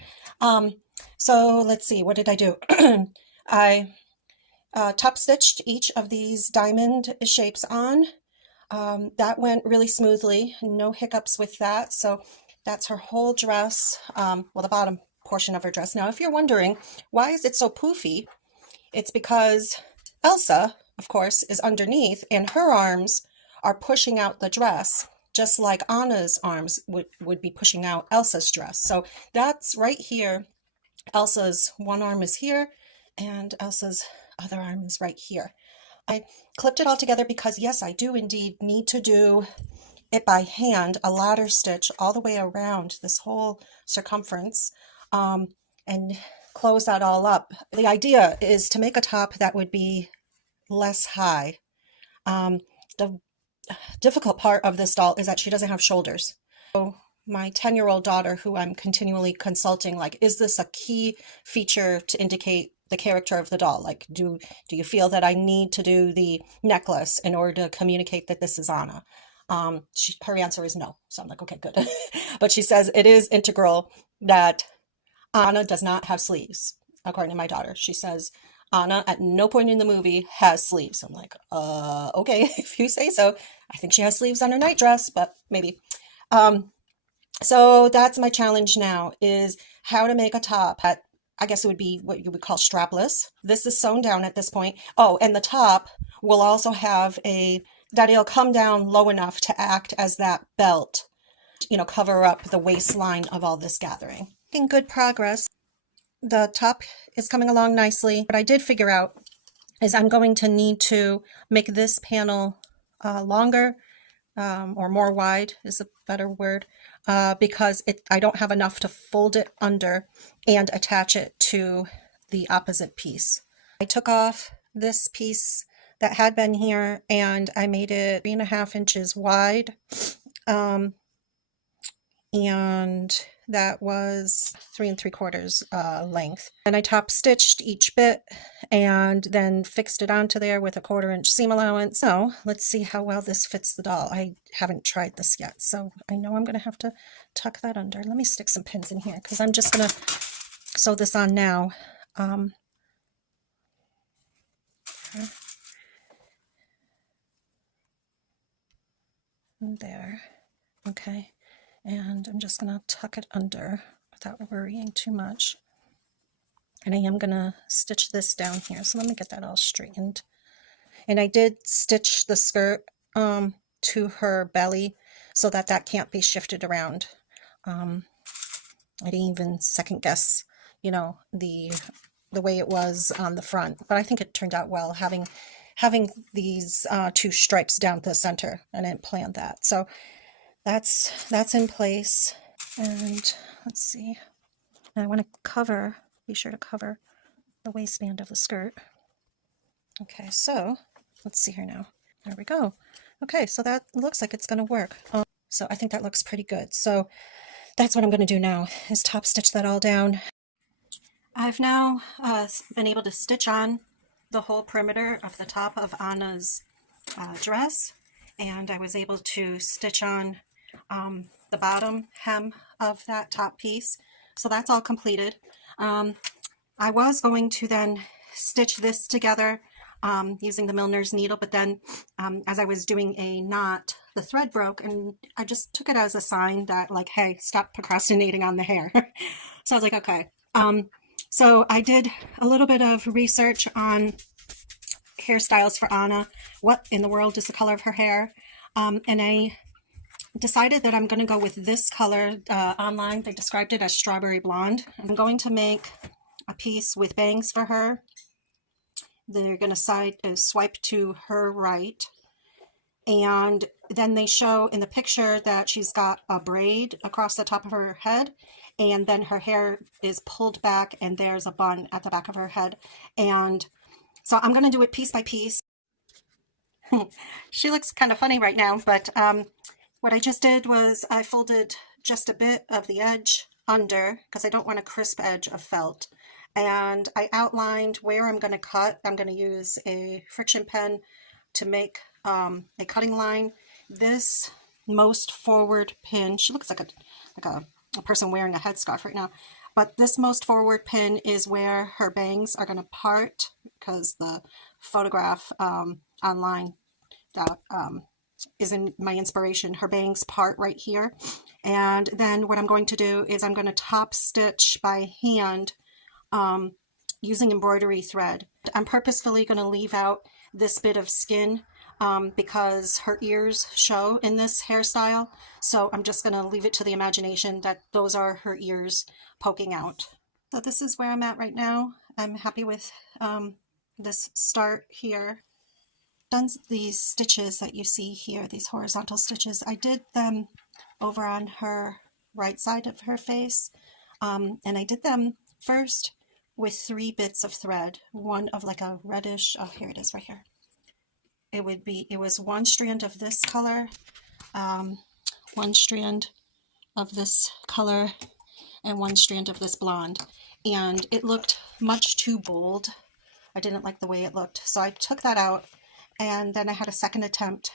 So let's see, what did I do? I top stitched each of these diamond shapes on. That went really smoothly, no hiccups with that. So that's her whole dress, well, the bottom portion of her dress. Now, if you're wondering, why is it so poofy? It's because Elsa, of course, is underneath and her arms are pushing out the dress, just like Anna's arms would be pushing out Elsa's dress. So that's right here. Elsa's one arm is here and Elsa's other arm is right here. I clipped it all together because yes, I do indeed need to do it by hand, a ladder stitch all the way around this whole circumference and close that all up. The idea is to make a top that would be less high. The difficult part of this doll is that she doesn't have shoulders. So my 10-year-old daughter, who I'm continually consulting, like, is this a key feature to indicate the character of the doll? Like, do you feel that I need to do the necklace in order to communicate that this is Anna? Her answer is no. So I'm like, okay, good. But she says it is integral that Anna does not have sleeves, according to my daughter. She says Anna at no point in the movie has sleeves. I'm like, okay, if you say so. I think she has sleeves on her nightdress, but maybe. So that's my challenge now, is how to make a top that I guess it would be what you would call strapless. This is sewn down at this point. Oh, and the top will also have that it'll come down low enough to act as that belt, you know, cover up the waistline of all this gathering. Making good progress. The top is coming along nicely. What I did figure out is I'm going to need to make this panel longer or more wide is a better word, because I don't have enough to fold it under and attach it to the opposite piece. I took off this piece that had been here and I made it 3.5 inches wide, and that was 3 3/4 length. And I top stitched each bit and then fixed it onto there with a 1/4 inch seam allowance. So let's see how well this fits the doll. I haven't tried this yet, so I know I'm going to have to tuck that under. Let me stick some pins in here because I'm just going to sew this on now. There. Okay. And I'm just going to tuck it under without worrying too much. And I am going to stitch this down here. So let me get that all straightened. And I did stitch the skirt to her belly so that can't be shifted around. I didn't even second guess, you know, the way it was on the front. But I think it turned out well, having these 2 stripes down the center. I didn't plan that. So that's in place. And let's see, I want to be sure to cover the waistband of the skirt. Okay, so let's see here now. There we go. Okay, so that looks like it's going to work. So I think that looks pretty good. So that's what I'm going to do now, is top stitch that all down. I've now been able to stitch on the whole perimeter of the top of Anna's dress, and I was able to stitch on the bottom hem of that top piece. So that's all completed. I was going to then stitch this together using the milliner's needle, but then as I was doing a knot, the thread broke, and I just took it as a sign that, like, hey, stop procrastinating on the hair. So I was like, okay. So I did a little bit of research on hairstyles for Anna. What in the world is the color of her hair? And I decided that I'm going to go with this color. Online they described it as strawberry blonde. I'm going to make a piece with bangs for her. They're going to swipe to her right, and then they show in the picture that she's got a braid across the top of her head, and then her hair is pulled back and there's a bun at the back of her head. And so I'm going to do it piece by piece. She looks kind of funny right now, but what I just did was I folded just a bit of the edge under because I don't want a crisp edge of felt. And I outlined where I'm going to cut. I'm going to use a friction pen to make a cutting line. This most forward pin, she looks like a person wearing a headscarf right now, but this most forward pin is where her bangs are going to part, because the photograph online that is in my inspiration, her bangs part right here. And then what I'm going to do is I'm going to top stitch by hand using embroidery thread. I'm purposefully going to leave out this bit of skin because her ears show in this hairstyle. So I'm just going to leave it to the imagination that those are her ears poking out. So this is where I'm at right now. I'm happy with this start here. Done these stitches that you see here, these horizontal stitches. I did them over on her right side of her face, and I did them first with 3 bits of thread, one of like a reddish, oh here it is right here. It was 1 strand of this color, 1 strand of this color, and 1 strand of this blonde, and it looked much too bold. I didn't like the way it looked, so I took that out. And then I had a second attempt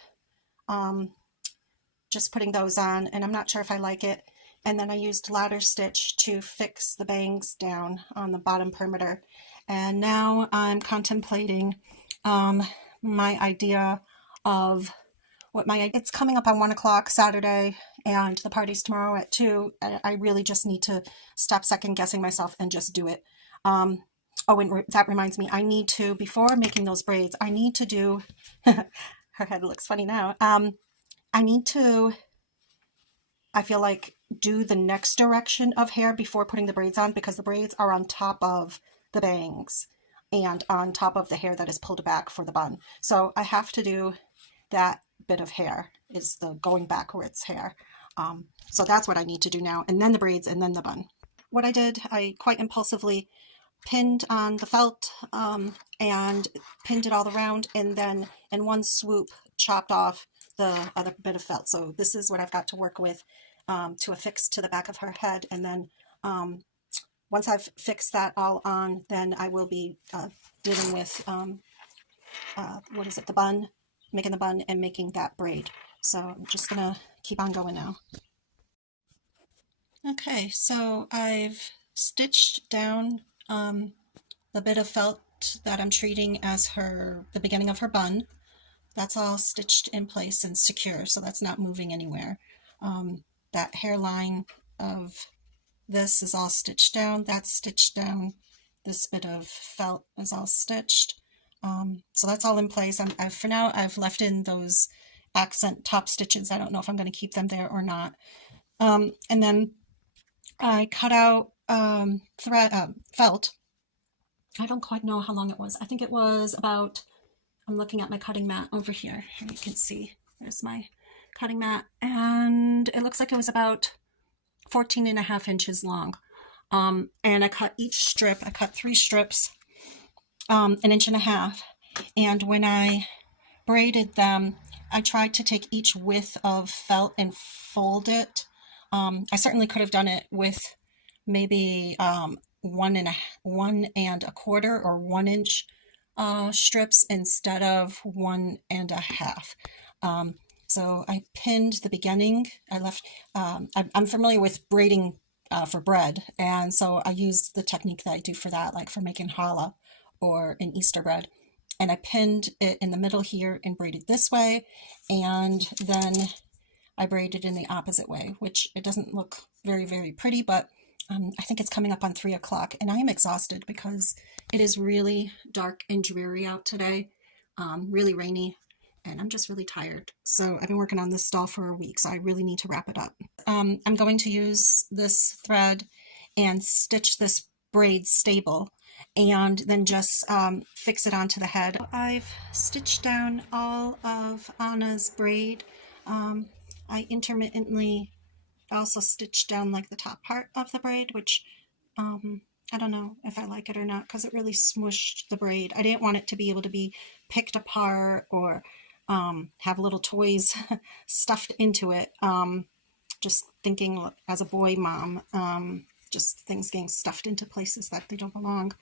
just putting those on, and I'm not sure if I like it. And then I used ladder stitch to fix the bangs down on the bottom perimeter. And now I'm contemplating my idea of it's coming up on 1 o'clock Saturday, and the party's tomorrow at 2. I really just need to stop second guessing myself and just do it. Oh, and that reminds me, I need to, before making those braids, I need to do, her head looks funny now. I need to, I feel like, do the next direction of hair before putting the braids on, because the braids are on top of the bangs and on top of the hair that is pulled back for the bun. So I have to do that bit of hair, is the going backwards hair. So that's what I need to do now, and then the braids, and then the bun. What I did, I quite impulsively pinned on the felt and pinned it all around, and then in one swoop chopped off the other bit of felt. So this is what I've got to work with to affix to the back of her head. And then once I've fixed that all on, then I will be dealing with what is it, the bun, making the bun and making that braid. So I'm just gonna keep on going now. Okay, so I've stitched down the bit of felt that I'm treating as the beginning of her bun. That's all stitched in place and secure, so that's not moving anywhere. That hairline of this is all stitched down. That's stitched down. This bit of felt is all stitched. So that's all in place. For now, I've left in those accent top stitches. I don't know if I'm going to keep them there or not. And then I cut out felt. I don't quite know how long it was. I think it was about, I'm looking at my cutting mat over here. Here you can see, there's my cutting mat. And it looks like it was about 14.5 inches long. And I cut each strip, I cut 3 strips, 1.5 inches. And when I braided them, I tried to take each width of felt and fold it. I certainly could have done it with maybe 1.25 or 1 inch strips instead of 1.5. So I pinned the beginning. I left, I'm familiar with braiding for bread, and so I used the technique that I do for that, like for making challah or an Easter bread. And I pinned it in the middle here and braided this way, and then I braided in the opposite way, which it doesn't look very, very pretty, but I think it's coming up on 3 o'clock, and I am exhausted because it is really dark and dreary out today. really rainy, and I'm just really tired. So I've been working on this stall for a week, so I really need to wrap it up. I'm going to use this thread and stitch this braid stable and then just fix it onto the head. I've stitched down all of Anna's braid. I intermittently also stitched down like the top part of the braid, which I don't know if I like it or not because it really smushed the braid. I didn't want it to be able to be picked apart or have little toys stuffed into it. Just thinking as a boy mom, just things getting stuffed into places that they don't belong.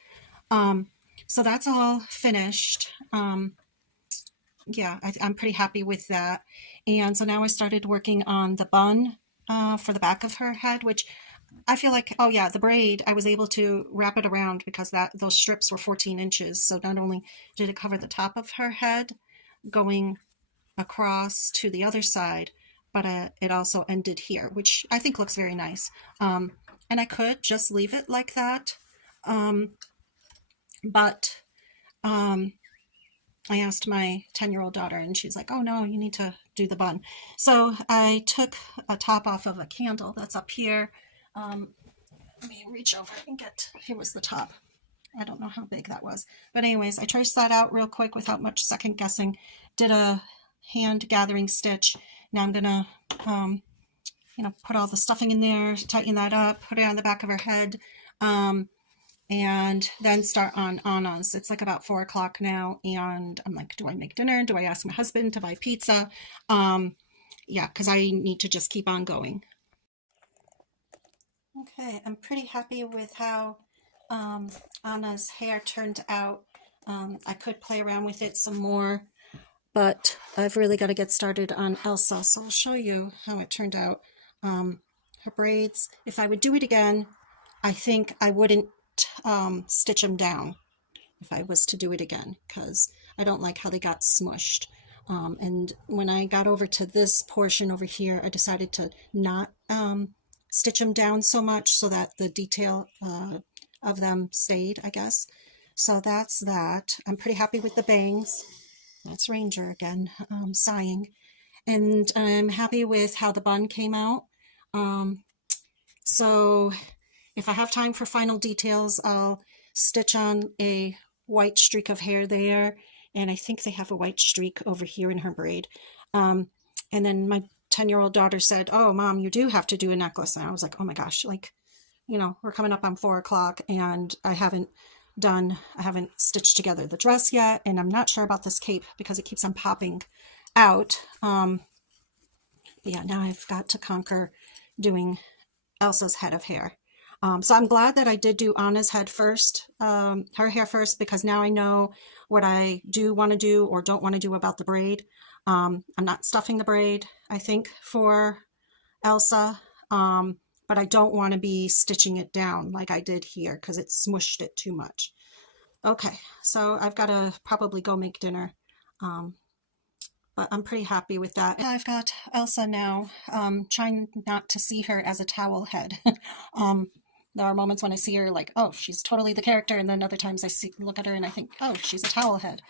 So that's all finished. Yeah, I'm pretty happy with that. And so now I started working on the bun for the back of her head, which I feel like, oh yeah, the braid, I was able to wrap it around because those strips were 14 inches. So not only did it cover the top of her head going across to the other side, but it also ended here, which I think looks very nice. And I could just leave it like that. But I asked my 10-year-old daughter and she's like, oh no, you need to do the bun. So I took a top off of a candle that's up here. Let me reach over and here was the top. I don't know how big that was. But anyways, I traced that out real quick without much second guessing. Did a hand gathering stitch. Now I'm gonna, put all the stuffing in there, tighten that up, put it on the back of her head, and then start on Anna's. It's like about 4 o'clock now, and I'm like, do I make dinner? Do I ask my husband to buy pizza? Yeah, because I need to just keep on going. Okay, I'm pretty happy with how Anna's hair turned out. I could play around with it some more, but I've really got to get started on Elsa, so I'll show you how it turned out. Her braids, if I would do it again, I think I wouldn't stitch them down if I was to do it again, because I don't like how they got smushed. And when I got over to this portion over here, I decided to not stitch them down so much so that the detail of them stayed, I guess. So that's that. I'm pretty happy with the bangs. That's Ranger again, sighing. And I'm happy with how the bun came out. So if I have time for final details, I'll stitch on a white streak of hair there. And I think they have a white streak over here in her braid. And then my 10-year-old daughter said, oh, Mom, you do have to do a necklace. And I was like, oh my gosh, like, we're coming up on 4 o'clock and I haven't stitched together the dress yet. And I'm not sure about this cape because it keeps on popping out. Yeah, now I've got to conquer doing Elsa's head of hair. So I'm glad that I did do Anna's head first, her hair first, because now I know what I do want to do or don't want to do about the braid. I'm not stuffing the braid, I think, for Elsa, but I don't want to be stitching it down like I did here because it smushed it too much. Okay, so I've got to probably go make dinner, but I'm pretty happy with that. I've got Elsa now, trying not to see her as a towel head. There are moments when I see her like, oh, she's totally the character, and then other times I look at her and I think, oh, she's a towel head.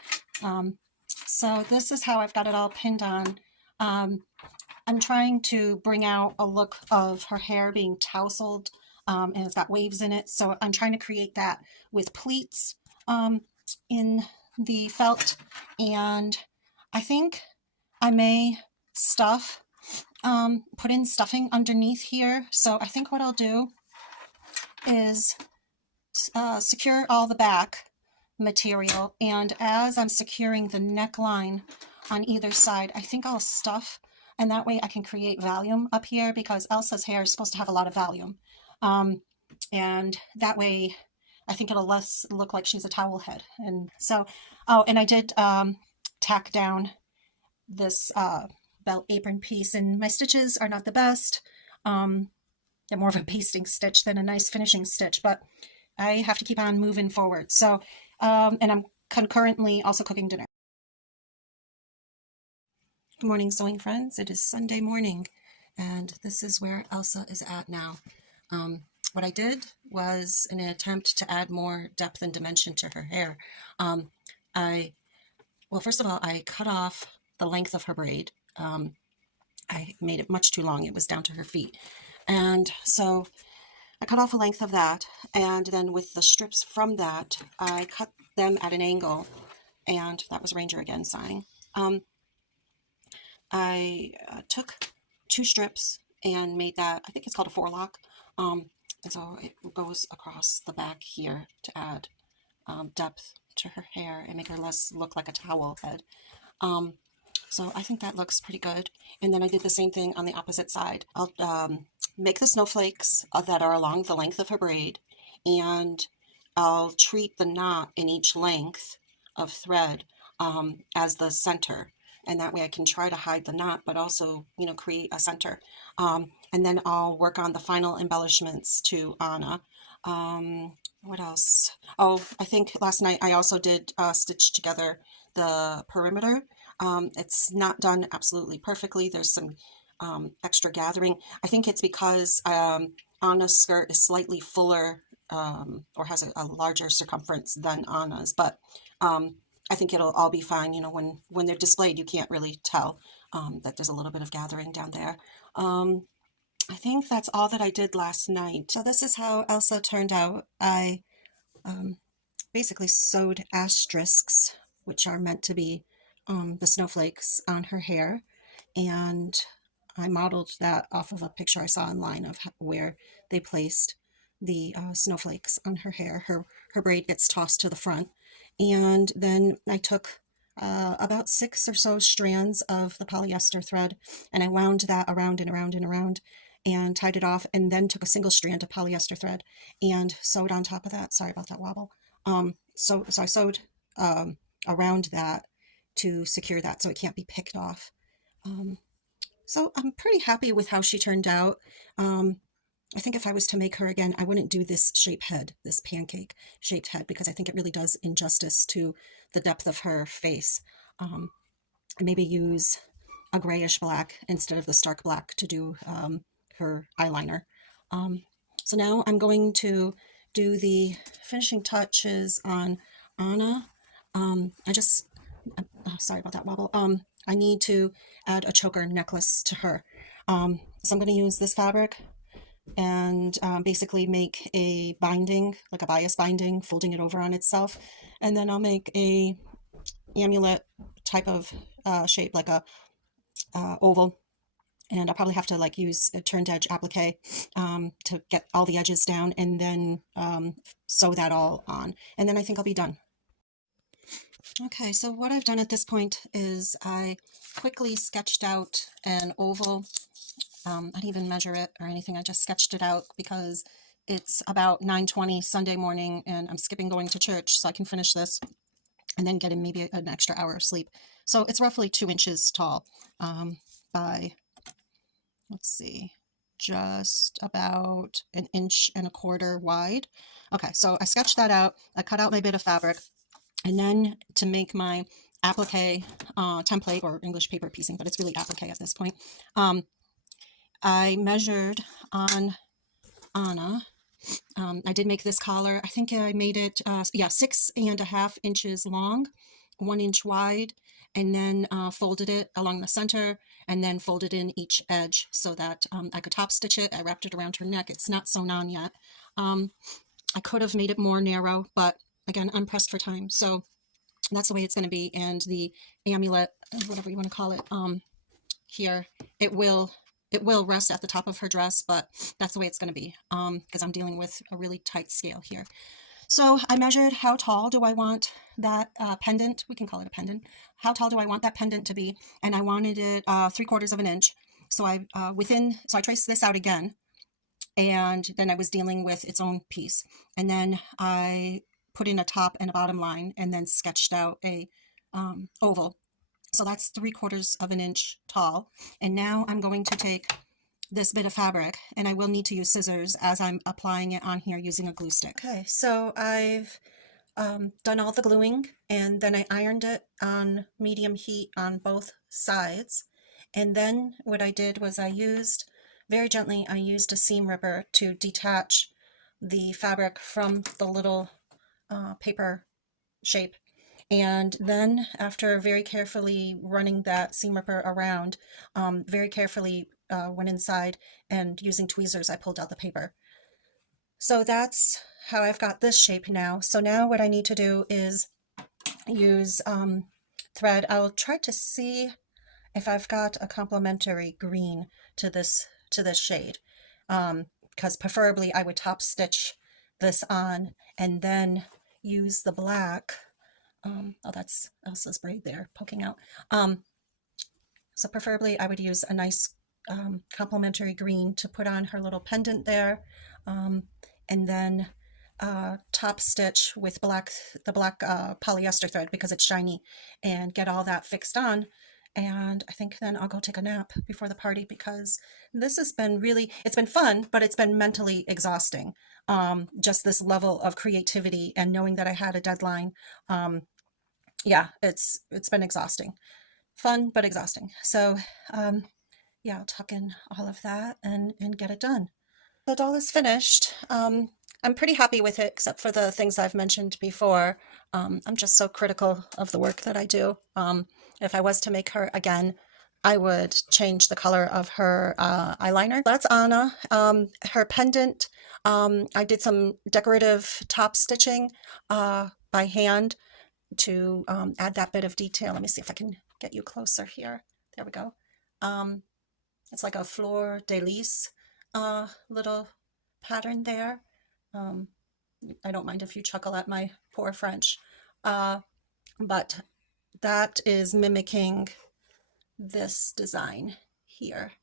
So this is how I've got it all pinned on. I'm trying to bring out a look of her hair being tousled, and it's got waves in it. So I'm trying to create that with pleats in the felt, and I think I may put in stuffing underneath here. So I think what I'll do is secure all the back material, and as I'm securing the neckline on either side, I think I'll stuff, and that way I can create volume up here because Elsa's hair is supposed to have a lot of volume, and that way I think it'll less look like she's a towel head. And so, oh, and I did tack down this belt apron piece, and my stitches are not the best. They're more of a basting stitch than a nice finishing stitch, but I have to keep on moving forward. So, and I'm concurrently also cooking dinner. Good morning, sewing friends. It is Sunday morning, and this is where Elsa is at now. What I did was in an attempt to add more depth and dimension to her hair, I well, first of all, I cut off the length of her braid. I made it much too long. It was down to her feet. And so I cut off a length of that. And then with the strips from that, I cut them at an angle. And that was Ranger again sighing. I took 2 strips and made that, I think it's called a forelock. And so it goes across the back here to add depth to her hair and make her less look like a towel head. So I think that looks pretty good. And then I did the same thing on the opposite side. I'll make the snowflakes that are along the length of her braid, and I'll treat the knot in each length of thread as the center. And that way I can try to hide the knot, but also, you know, create a center. And then I'll work on the final embellishments to Anna. What else? Oh, I think last night I also did stitch together the perimeter. It's not done absolutely perfectly. There's some extra gathering. I think it's because Anna's skirt is slightly fuller or has a larger circumference than Anna's, but I think it'll all be fine. You know, when they're displayed, you can't really tell that there's a little bit of gathering down there. I think that's all that I did last night. So this is how Elsa turned out. I basically sewed asterisks, which are meant to be the snowflakes, on her hair, and I modeled that off of a picture I saw online of where they placed the snowflakes on her hair. Her braid gets tossed to the front, and then I took about 6 or so strands of the polyester thread, and I wound that around and around and around and tied it off, and then took a single strand of polyester thread and sewed on top of that. Sorry about that wobble. So I sewed around that to secure that so it can't be picked off. So I'm pretty happy with how she turned out. I think if I was to make her again, I wouldn't do this shape head, this pancake shaped head, because I think it really does injustice to the depth of her face. And maybe use a grayish black instead of the stark black to do her eyeliner. So now I'm going to do the finishing touches on Anna. Sorry about that wobble. I need to add a choker necklace to her. So I'm going to use this fabric and basically make a binding, like a bias binding, folding it over on itself. And then I'll make a amulet type of shape, like a oval. And I'll probably have to like use a turned edge applique to get all the edges down, and then sew that all on. And then I think I'll be done. Okay, so what I've done at this point is I quickly sketched out an oval. I didn't even measure it or anything. I just sketched it out because it's about 9:20 Sunday morning and I'm skipping going to church, so I can finish this and then get in maybe an extra hour of sleep. So it's roughly 2 inches tall by, let's see, just about 1.25 inches wide. Okay, so I sketched that out. I cut out my bit of fabric. And then to make my applique template, or English paper piecing, but it's really applique at this point, I measured on Anna. I did make this collar. I think I made it, 6.5 inches long, 1 inch wide, and then folded it along the center, and then folded in each edge so that I could top stitch it. I wrapped it around her neck. It's not sewn on yet. I could have made it more narrow, but again, I'm pressed for time, so that's the way it's going to be. And the amulet, whatever you want to call it, here, it will rest at the top of her dress, but that's the way it's going to be because I'm dealing with a really tight scale here. So I measured how tall do I want that pendant, we can call it a pendant, how tall do I want that pendant to be, and I wanted it 3/4 of an inch. So I traced this out again, and then I was dealing with its own piece, and then I put in a top and a bottom line, and then sketched out a oval. So that's 3/4 of an inch tall. And now I'm going to take this bit of fabric, and I will need to use scissors as I'm applying it on here using a glue stick. Okay, so I've done all the gluing, and then I ironed it on medium heat on both sides. And then what I did was I used a seam ripper to detach the fabric from the little paper shape. And then after very carefully running that seam ripper around, very carefully went inside and using tweezers, I pulled out the paper. So that's how I've got this shape now. So now what I need to do is use thread. I'll try to see if I've got a complementary green to this shade, because preferably I would top stitch this on and then use the black. Oh, that's Elsa's braid there poking out. So preferably I would use a nice complementary green to put on her little pendant there, and then top stitch with the black polyester thread because it's shiny, and get all that fixed on. And I think then I'll go take a nap before the party, because this has been really, it's been fun, but it's been mentally exhausting. Just this level of creativity and knowing that I had a deadline. Yeah, it's been exhausting. Fun, but exhausting. So yeah, I'll tuck in all of that and get it done. The doll is finished. I'm pretty happy with it, except for the things I've mentioned before. I'm just so critical of the work that I do. If I was to make her again, I would change the color of her eyeliner. That's Anna. Her pendant, I did some decorative top stitching by hand to add that bit of detail. Let me see if I can get you closer here. There we go. It's like a fleur de lis little pattern there. I don't mind if you chuckle at my poor French, but that is mimicking this design here.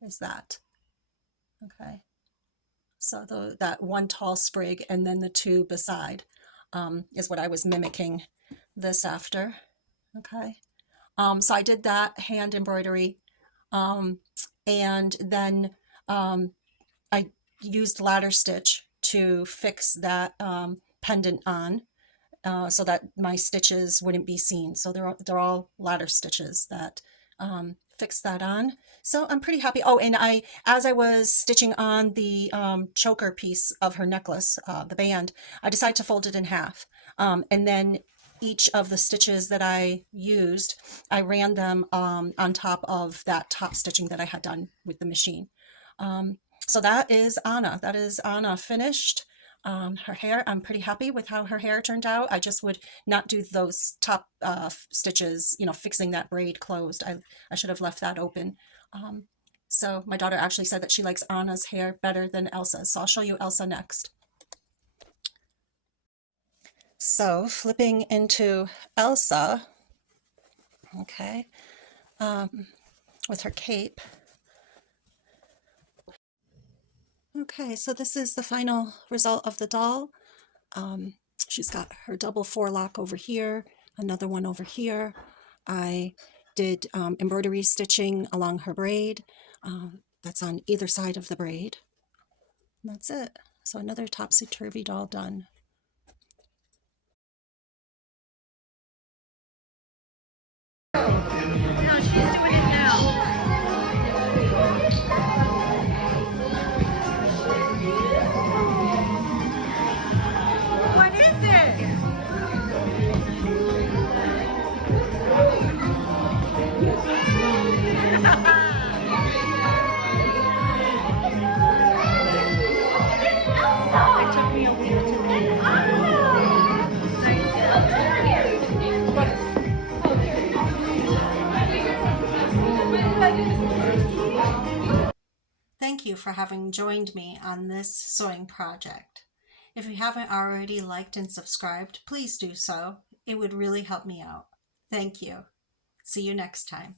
Is that okay? So that one tall sprig and then the two beside is what I was mimicking this after. Okay, so I did that hand embroidery, and then I used ladder stitch to fix that pendant on, so that my stitches wouldn't be seen. So they're all ladder stitches that fix that on. So I'm pretty happy. Oh, and as I was stitching on the choker piece of her necklace, the band, I decided to fold it in half, and then each of the stitches that I used, I ran them on top of that top stitching that I had done with the machine. So that is Anna. That is Anna finished. Her hair, I'm pretty happy with how her hair turned out. I just would not do those top stitches, you know, fixing that braid closed. I should have left that open. So my daughter actually said that she likes Anna's hair better than Elsa's. So I'll show you Elsa next. So flipping into Elsa, okay, with her cape. Okay, so this is the final result of the doll. She's got her double forelock over here, another one over here. I did embroidery stitching along her braid. That's on either side of the braid. And that's it. So another topsy-turvy doll done. No, she's doing it now. What is it? It took me a week to read. Thank you for having joined me on this sewing project. If you haven't already liked and subscribed, please do so. It would really help me out. Thank you. See you next time.